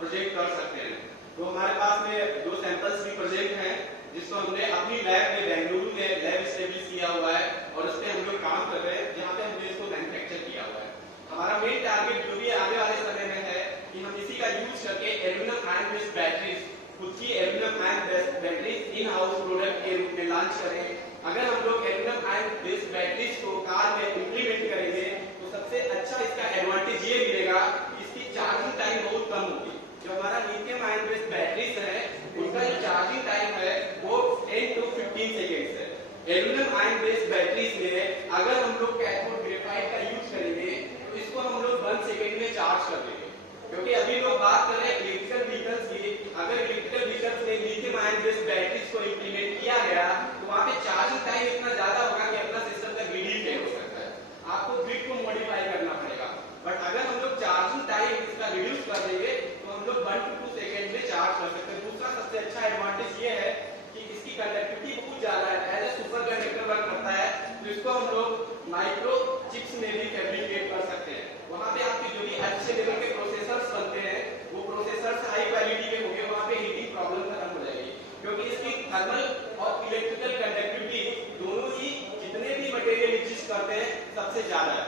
प्रोजेक्ट कर सकते हैं। तो हमारे पास में 2 सैंपल्स भी प्रोजेक्ट हैं जिसको हमने अपनी लैब में बेंगलुरु में लैब एस्टेब्लिश किया हुआ है और उस पर हम लोग काम कर रहे हैं जहाँ पे हमने इसको मैन्युफैक्चर किया हुआ है। हमारा मेन टारगेट जो भी आने वाले समय में है कि हम इसी का यूज करके एल्यूमिनियम आयन बेस्ड बैटरीज खुद की aluminium ion based batteries in house product के रूप में लॉन्च करें। अगर हम लोग एल्यूमिनियम आयन बेस्ड बैटरीज को कार में इंप्लीमेंट करेंगे तो सबसे अच्छा इसका एडवांटेज ये मिलेगा इसकी चार्जिंग टाइम बहुत कम होगी। जो हमारा लिथियम आयन बेस्ड बैटरीज है उनका जो चार्जिंग टाइम है वो 10 to 15 सेकेंड्स है। एल्यूमिनियम आयन बेस्ड बैटरीज में अगर हम लोग कैथोड ग्रेफाइट का यूज करेंगे तो इसको हम लोग 1 सेकेंड में चार्ज कर देंगे। क्योंकि अभी लोग बात कर रहे हैं इलेक्ट्रिकल व्हीकल्स की, अगर इलेक्ट्रिकल व्हीकल्स में लिथियम आयन बेस्ड बैटरीज को इंप्लीमेंट किया गया तो वहां पे चार्जिंग टाइम इतना ज्यादा होगा कि अपना सिस्टम का ग्रिड ही फेल हो सकता है, आपको ग्रिड को मॉडिफाई करना पड़ेगा। बट अगर हम लोग चार्जिंग टाइम इसका रिड्यूस कर देंगे तो हम लोग 1 to 2 सेकेंड में चार्ज कर सकते हैं। दूसरा सबसे अच्छा एडवांटेज ये है कि इसकी कंडक्टिविटी बहुत ज्यादा है, as a super conductor work करता है तो इसको हम लोग माइक्रो चिप्स में भी फैब्रिकेट कर सकते हैं। वहां पे आपके जो भी अच्छे लेवल के प्रोसेसर्स बनते हैं वो प्रोसेसर्स हाई क्वालिटी के होंगे, वहां पे हीटिंग प्रॉब्लम खत्म हो जाएगी क्योंकि इसकी थर्मल और इलेक्ट्रिकल कंडक्टिविटी दोनों ही जितने भी मटेरियल एग्जिस्ट करते हैं सबसे ज्यादा है।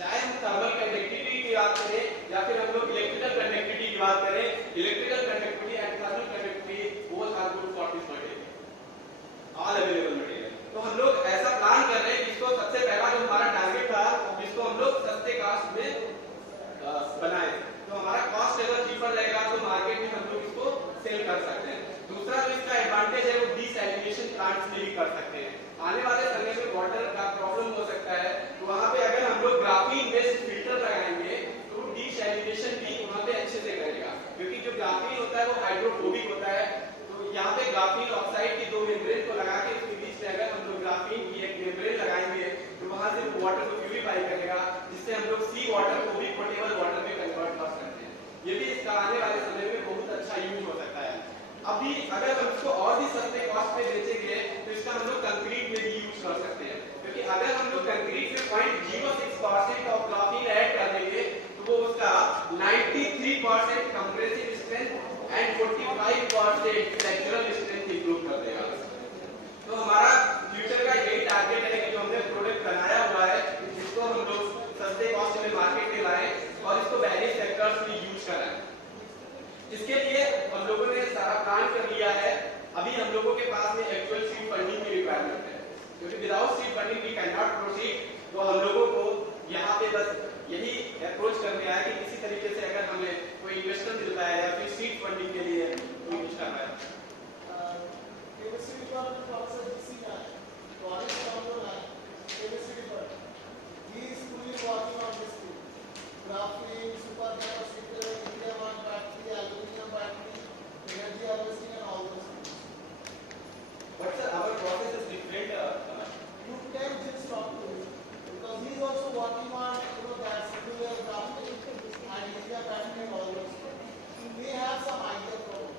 चाहे हम थर्मल कंडक्टिविटी की बात करें या फिर हम लोग इलेक्ट्रिकल कंडक्टिविटी की बात करें, electrical conductivity and thermal conductivity both are good for this material all available material. तो हम लोग ऐसा प्लान कर रहे हैं कि इसको सबसे पहला जो हमारा टारगेट था इसको हम लोग सस्ते कास्ट में बनाए तो हमारा कॉस्ट अगर चीपर रहेगा तो मार्केट में हम लोग इसको सेल कर सकते हैं। दूसरा जो इसका एडवांटेज है वो डिसैलिनेशन प्लांट्स में भी कर सकते हैं। आने वाले समय में वाटर का प्रॉब्लम हो सकता है, तो वहाँ पे अगर हम लोग ग्राफीन बेस्ड फिल्टर लगाएंगे तो डिसैलिनेशन भी वहाँ पे अच्छे से करेगा, क्योंकि जो ग्राफीन होता है वो हाइड्रोफोबिक होता है। तो यहाँ पे ग्राफीन ऑक्साइड की 2 मेम्ब्रेन को लगा के उसके बीच में अगर हम लोग ग्राफीन की एक मेम्ब्रेन लगाएंगे तो वहाँ से वाटर को प्यूरिफाई करेगा, जिससे हम लोग सी वाटर को भी पोर्टेबल वाटर में कन्वर्ट कर सकते हैं। ये भी इसका आने वाले समय में बहुत अच्छा यूज हो सकता है। अभी अगर हम इसको और भी सस्ते कॉस्ट पे बेचेंगे तो इसका हम लोग कंक्रीट में भी यूज कर सकते हैं, क्योंकि अगर हम लोग कंक्रीट में 0.06% ऑफ ग्राफीन ऐड कर देंगे तो वो उसका 93% compressive strength and 45% flexural strength improve कर देगा। तो हमारा फ्यूचर का यही टारगेट है कि जो हमने प्रोडक्ट बनाया हुआ है इसको हम लोग सस्ते कॉस्ट में मार्केट में लाएं और इसको वेरियस सेक्टर्स में यूज कराएं। इसके लिए हम लोगों ने सारा प्लान कर लिया है। अभी हम लोगों के पास में एक्चुअल सीड फंडिंग की रिक्वायरमेंट है, क्योंकि without seed funding we can not proceed. तो हम लोगों को यहाँ पे बस यही अप्रोच करने आया कि किसी तरीके से अगर हमें कोई इन्वेस्टर मिलता है या फिर सीड फंडिंग के लिए यूज करना है। Graphene, supercapacitor, lithium-ion battery, aluminum battery, energy harvesting, and all those things. But sir, our process is different. You can just talk to him because he is also working on that circular graphene and lithium battery and all those things. He may have some idea from it.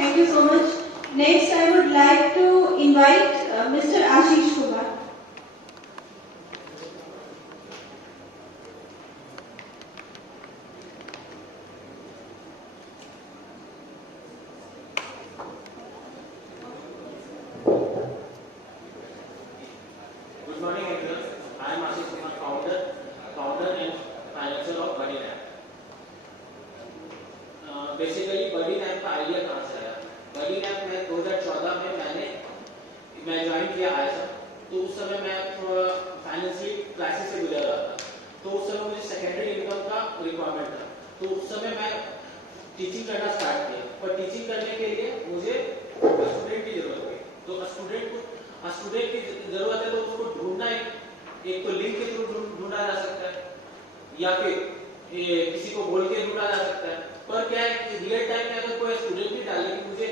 Thank you so much. Next, I would like to invite Mr. Ashish Kumar. Good morning, everyone. I am Ashish Kumar, founder and financier of BuddyNav. Basically, BuddyNav का idea कहाँ से आया? BuddyNav में 2014 में मैं join किया आया, तो उस समय मैं थोड़ा फाइनेंशियल क्राइसिस से गुजर रहा था। तो उस समय मुझे सेकेंडरी इनकम का रिक्वायरमेंट था, तो उस समय मैं टीचिंग करना स्टार्ट किया। पर टीचिंग करने के लिए मुझे स्टूडेंट की जरूरत थी। तो स्टूडेंट की जरूरत है तो उसको ढूंढना एक तो लिंक के थ्रू ढूंढा जा सकता है या फिर किसी को बोल के ढूंढा जा सकता है। पर क्या है कि रियल टाइम में अगर कोई स्टूडेंट भी डाले कि मुझे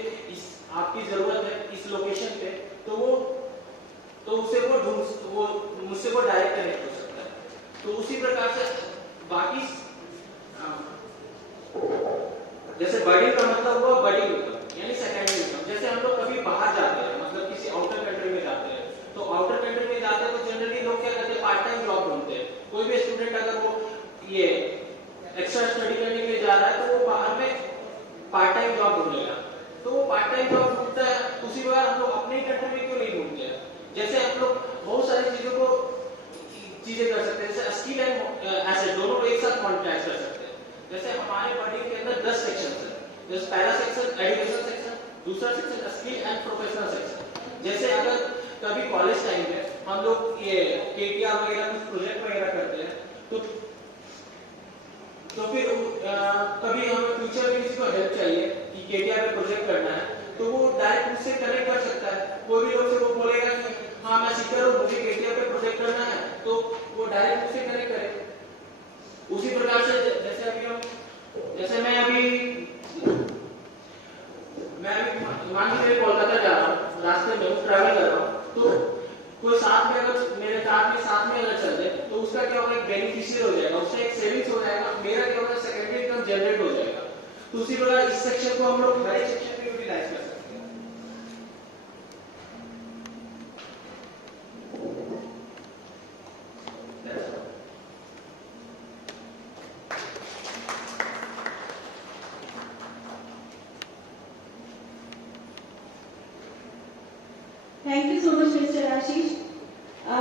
आपकी जरूरत है इस लोकेशन पे, तो उसे वो मुझसे वो डायरेक्ट कनेक्ट हो सकता है। तो उसी प्रकार से बाकी जैसे बडिंग का मतलब हुआ बडिंग इनकम यानी सेकेंडरी इनकम। जैसे हम लोग कभी बाहर जाते हैं, मतलब किसी आउटर कंट्री में जाते हैं, तो आउटर कंट्री में जाते हैं तो जनरली लोग क्या करते हैं, पार्ट टाइम जॉब ढूंढते हैं। कोई भी स्टूडेंट अगर वो ये एक्स्ट्रा स्टडी करने के लिए जा रहा है तो वो बाहर में पार्ट टाइम जॉब ढूंढेगा। तो वो पार्ट टाइम जॉब ढूंढता है, उसी बार हम लोग अपने कंट्री में क्यों नहीं ढूंढते हैं? जैसे हम लोग बहुत सारी चीजें कर सकते हैं, जैसे स्किल एंड एसेट दोनों को एक साथ कॉन्ट्रैक्ट कर सकते हैं। जैसे हमारे बडिंग के अंदर 10 सेक्शन है, जैसे पहला सेक्शन एजुकेशन सेक्शन, दूसरा section skill and professional section. जैसे अगर कभी कॉलेज टाइम में हम लोग ये केटीआर वगैरह कुछ प्रोजेक्ट वगैरह करते हैं, तो फिर कभी हमें फ्यूचर में किसी को हेल्प चाहिए कि केटीआर में प्रोजेक्ट करना है, तो वो डायरेक्ट मुझसे कनेक्ट कर सकता है। कोई भी लोग से वो बोलेगा कि हाँ मैं सीकर हूँ, मुझे केटीआर पे प्रोजेक्ट करना है, तो वो डायरेक्ट मुझसे कनेक्ट करे। उसी प्रकार से जैसे मैं अभी मान लीजिए कोलकाता जा रहा हूँ, रास्ते में ट्रैवल कर रहा हूँ, तो कोई साथ में अगर मेरे साथ में अगर चल जाए तो उसका क्या होगा, एक बेनिफिशियल हो जाएगा, उससे एक सेविंग्स हो जाएगा, मेरा क्या होगा सेकेंडरी इनकम जनरेट हो जाएगा। तो उसी प्रकार इस सेक्शन को हम लोग हर सेक्शन में यूटिलाइज कर सकते हैं। Thank you so much, Mr. Ashish.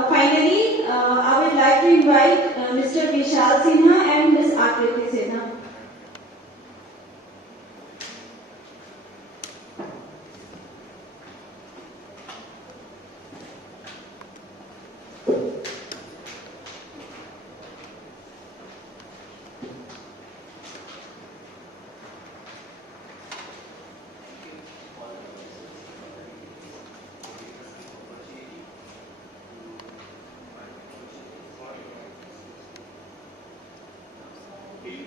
Finally, I would like to invite Mr. Vishal Sinha and Ms. Akriti Sinha.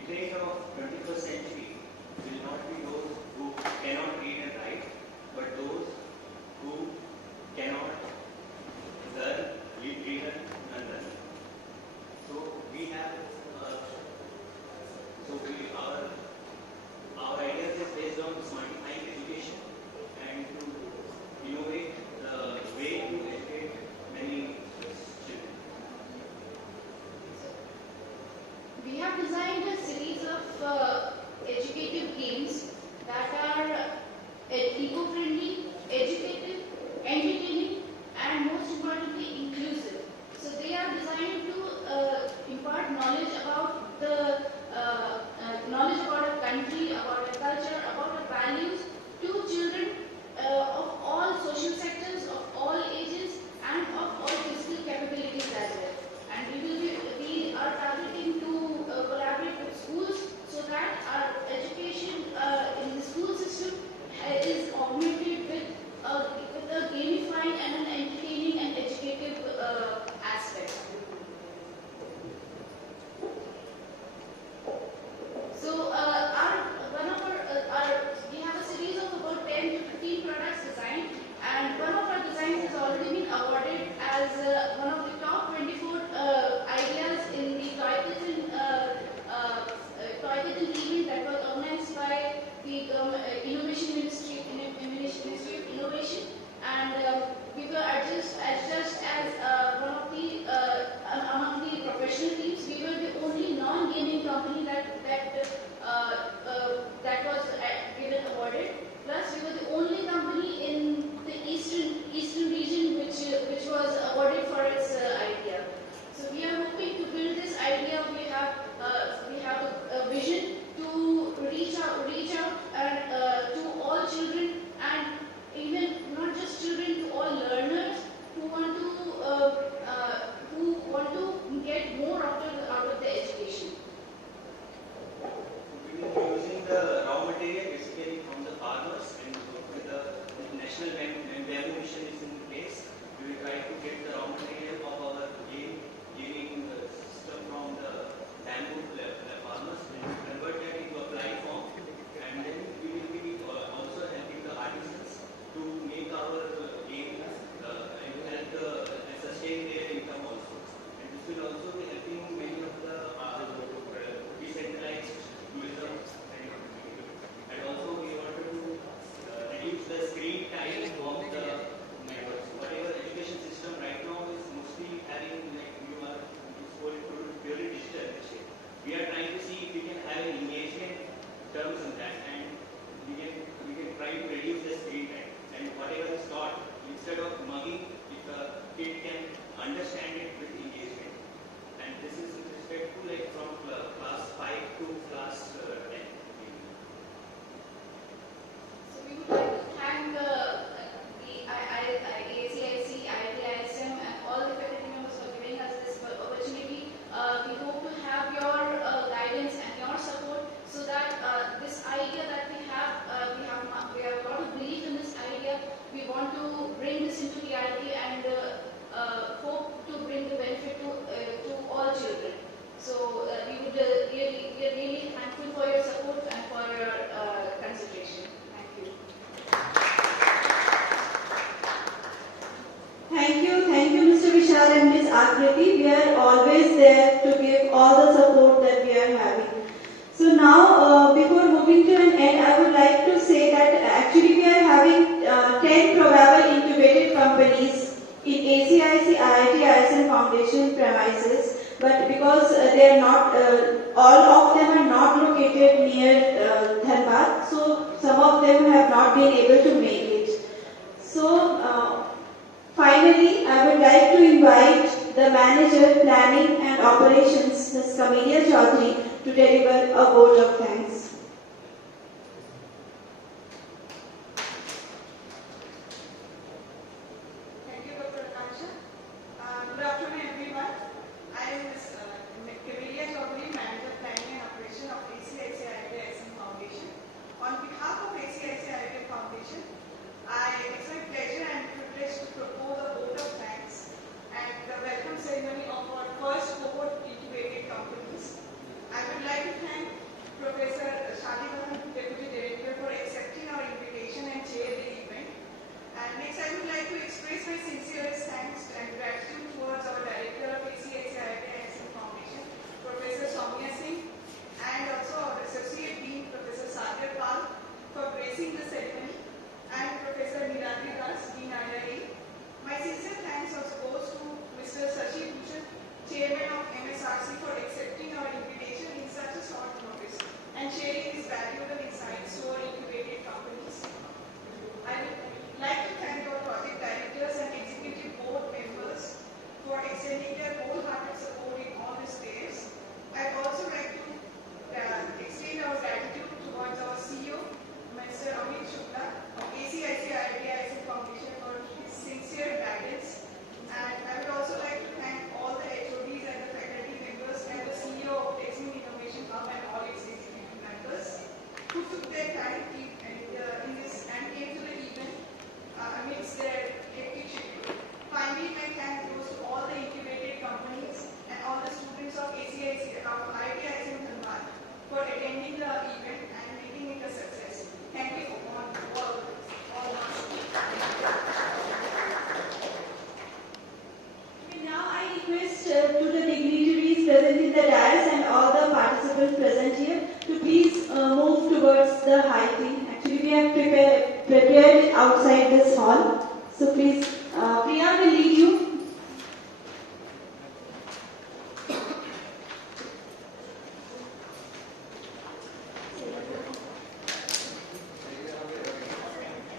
literature of 21st century will not be those who cannot read and write, but those who cannot learn, read and learn. So we have, our ideas is based on smartifying education and to innovate the way to educate many children. We have designed a series of educative games that are eco-friendly, educative, entertaining, and most importantly inclusive. So they are designed to impart knowledge about a country, about a culture, about our values to children of all social sectors, of all ages, and of all physical capabilities as well. And we are targeting to collaborate with schools so that our education in the school system is augmented with a gamified and an entertaining and educative aspect. So we have a series of about 10 to 15 products designed, and one of our designs has already been awarded as one of the top 24 ideas in the Toykitchen event that was organized by the Innovation Ministry of Innovation, and we were adjudged as one of the among the professional teams. We were the only non-gaming company that was given awarded. Plus, we were the only company in the eastern region which was awarded for its idea. So we are hoping to build this idea. We have a vision to reach out and to all children, and even not just children, to all learners who want to get more out of the education. We will be using the raw material basically from the farmers, and with the national bamboo mission is in place, we will try to get the raw material of our gaining system from the bamboo farmers and convert that into a ply form, and then we will be also helping the artisans to make our game and help sustain their income also. And this will also be helping many of the decentralized tourism, and also we wanted to reduce the screen time of the networks. Whatever education system right now is mostly having, like you are purely digital. We are trying to see if we can have an engagement terms in that, and we can try to reduce the screen time. And whatever is taught, instead of mugging, if a kid can understand it with engagement. And this is with respect to like from class 5 to class 10. So we would like to thank the ACIC, IITISM, and all the faculty members for giving us this opportunity. We hope to have your guidance and your support so that this idea that we have a lot of belief in this idea. We want to bring this into reality and hope to bring the benefit to all children. So we are really thankful for your support and for your consideration. Thank you. Thank you, Mr. Vishal and Ms. Akriti. We are always there to give all the support that we are having. So now, before moving to an end, I would like to say that actually we are having 10 probable incubated companies in ACIC IIT ISM Foundation premises, but because they are not, all of them are not located near Dhanbad, so some of them have not been able to make it. So, finally, I would like to invite the Manager, Planning and Operations, Ms. Camelia Chaudhary, to deliver a vote of thanks. Thank you, Dr. Akansha. Good afternoon, everyone. I am Ms. Camelia Chaudhary, Manager, Planning and Operation of ACIC IIT ISM Foundation. On behalf of ACIC IIT Foundation, it's my pleasure and privilege to propose a vote of thanks and the welcome ceremony of our first cohort incubated companies. I would like to thank time and came to the event amidst their hectic schedule. Finally, my thanks goes to all the incubated companies and all the students of IITISM Dhanbad for attending the event and making it a success. Thank you all. Now I request to the dignitaries present in the dais and all the participants present here to please move towards the high tea. Actually, we have prepared it outside this hall. So please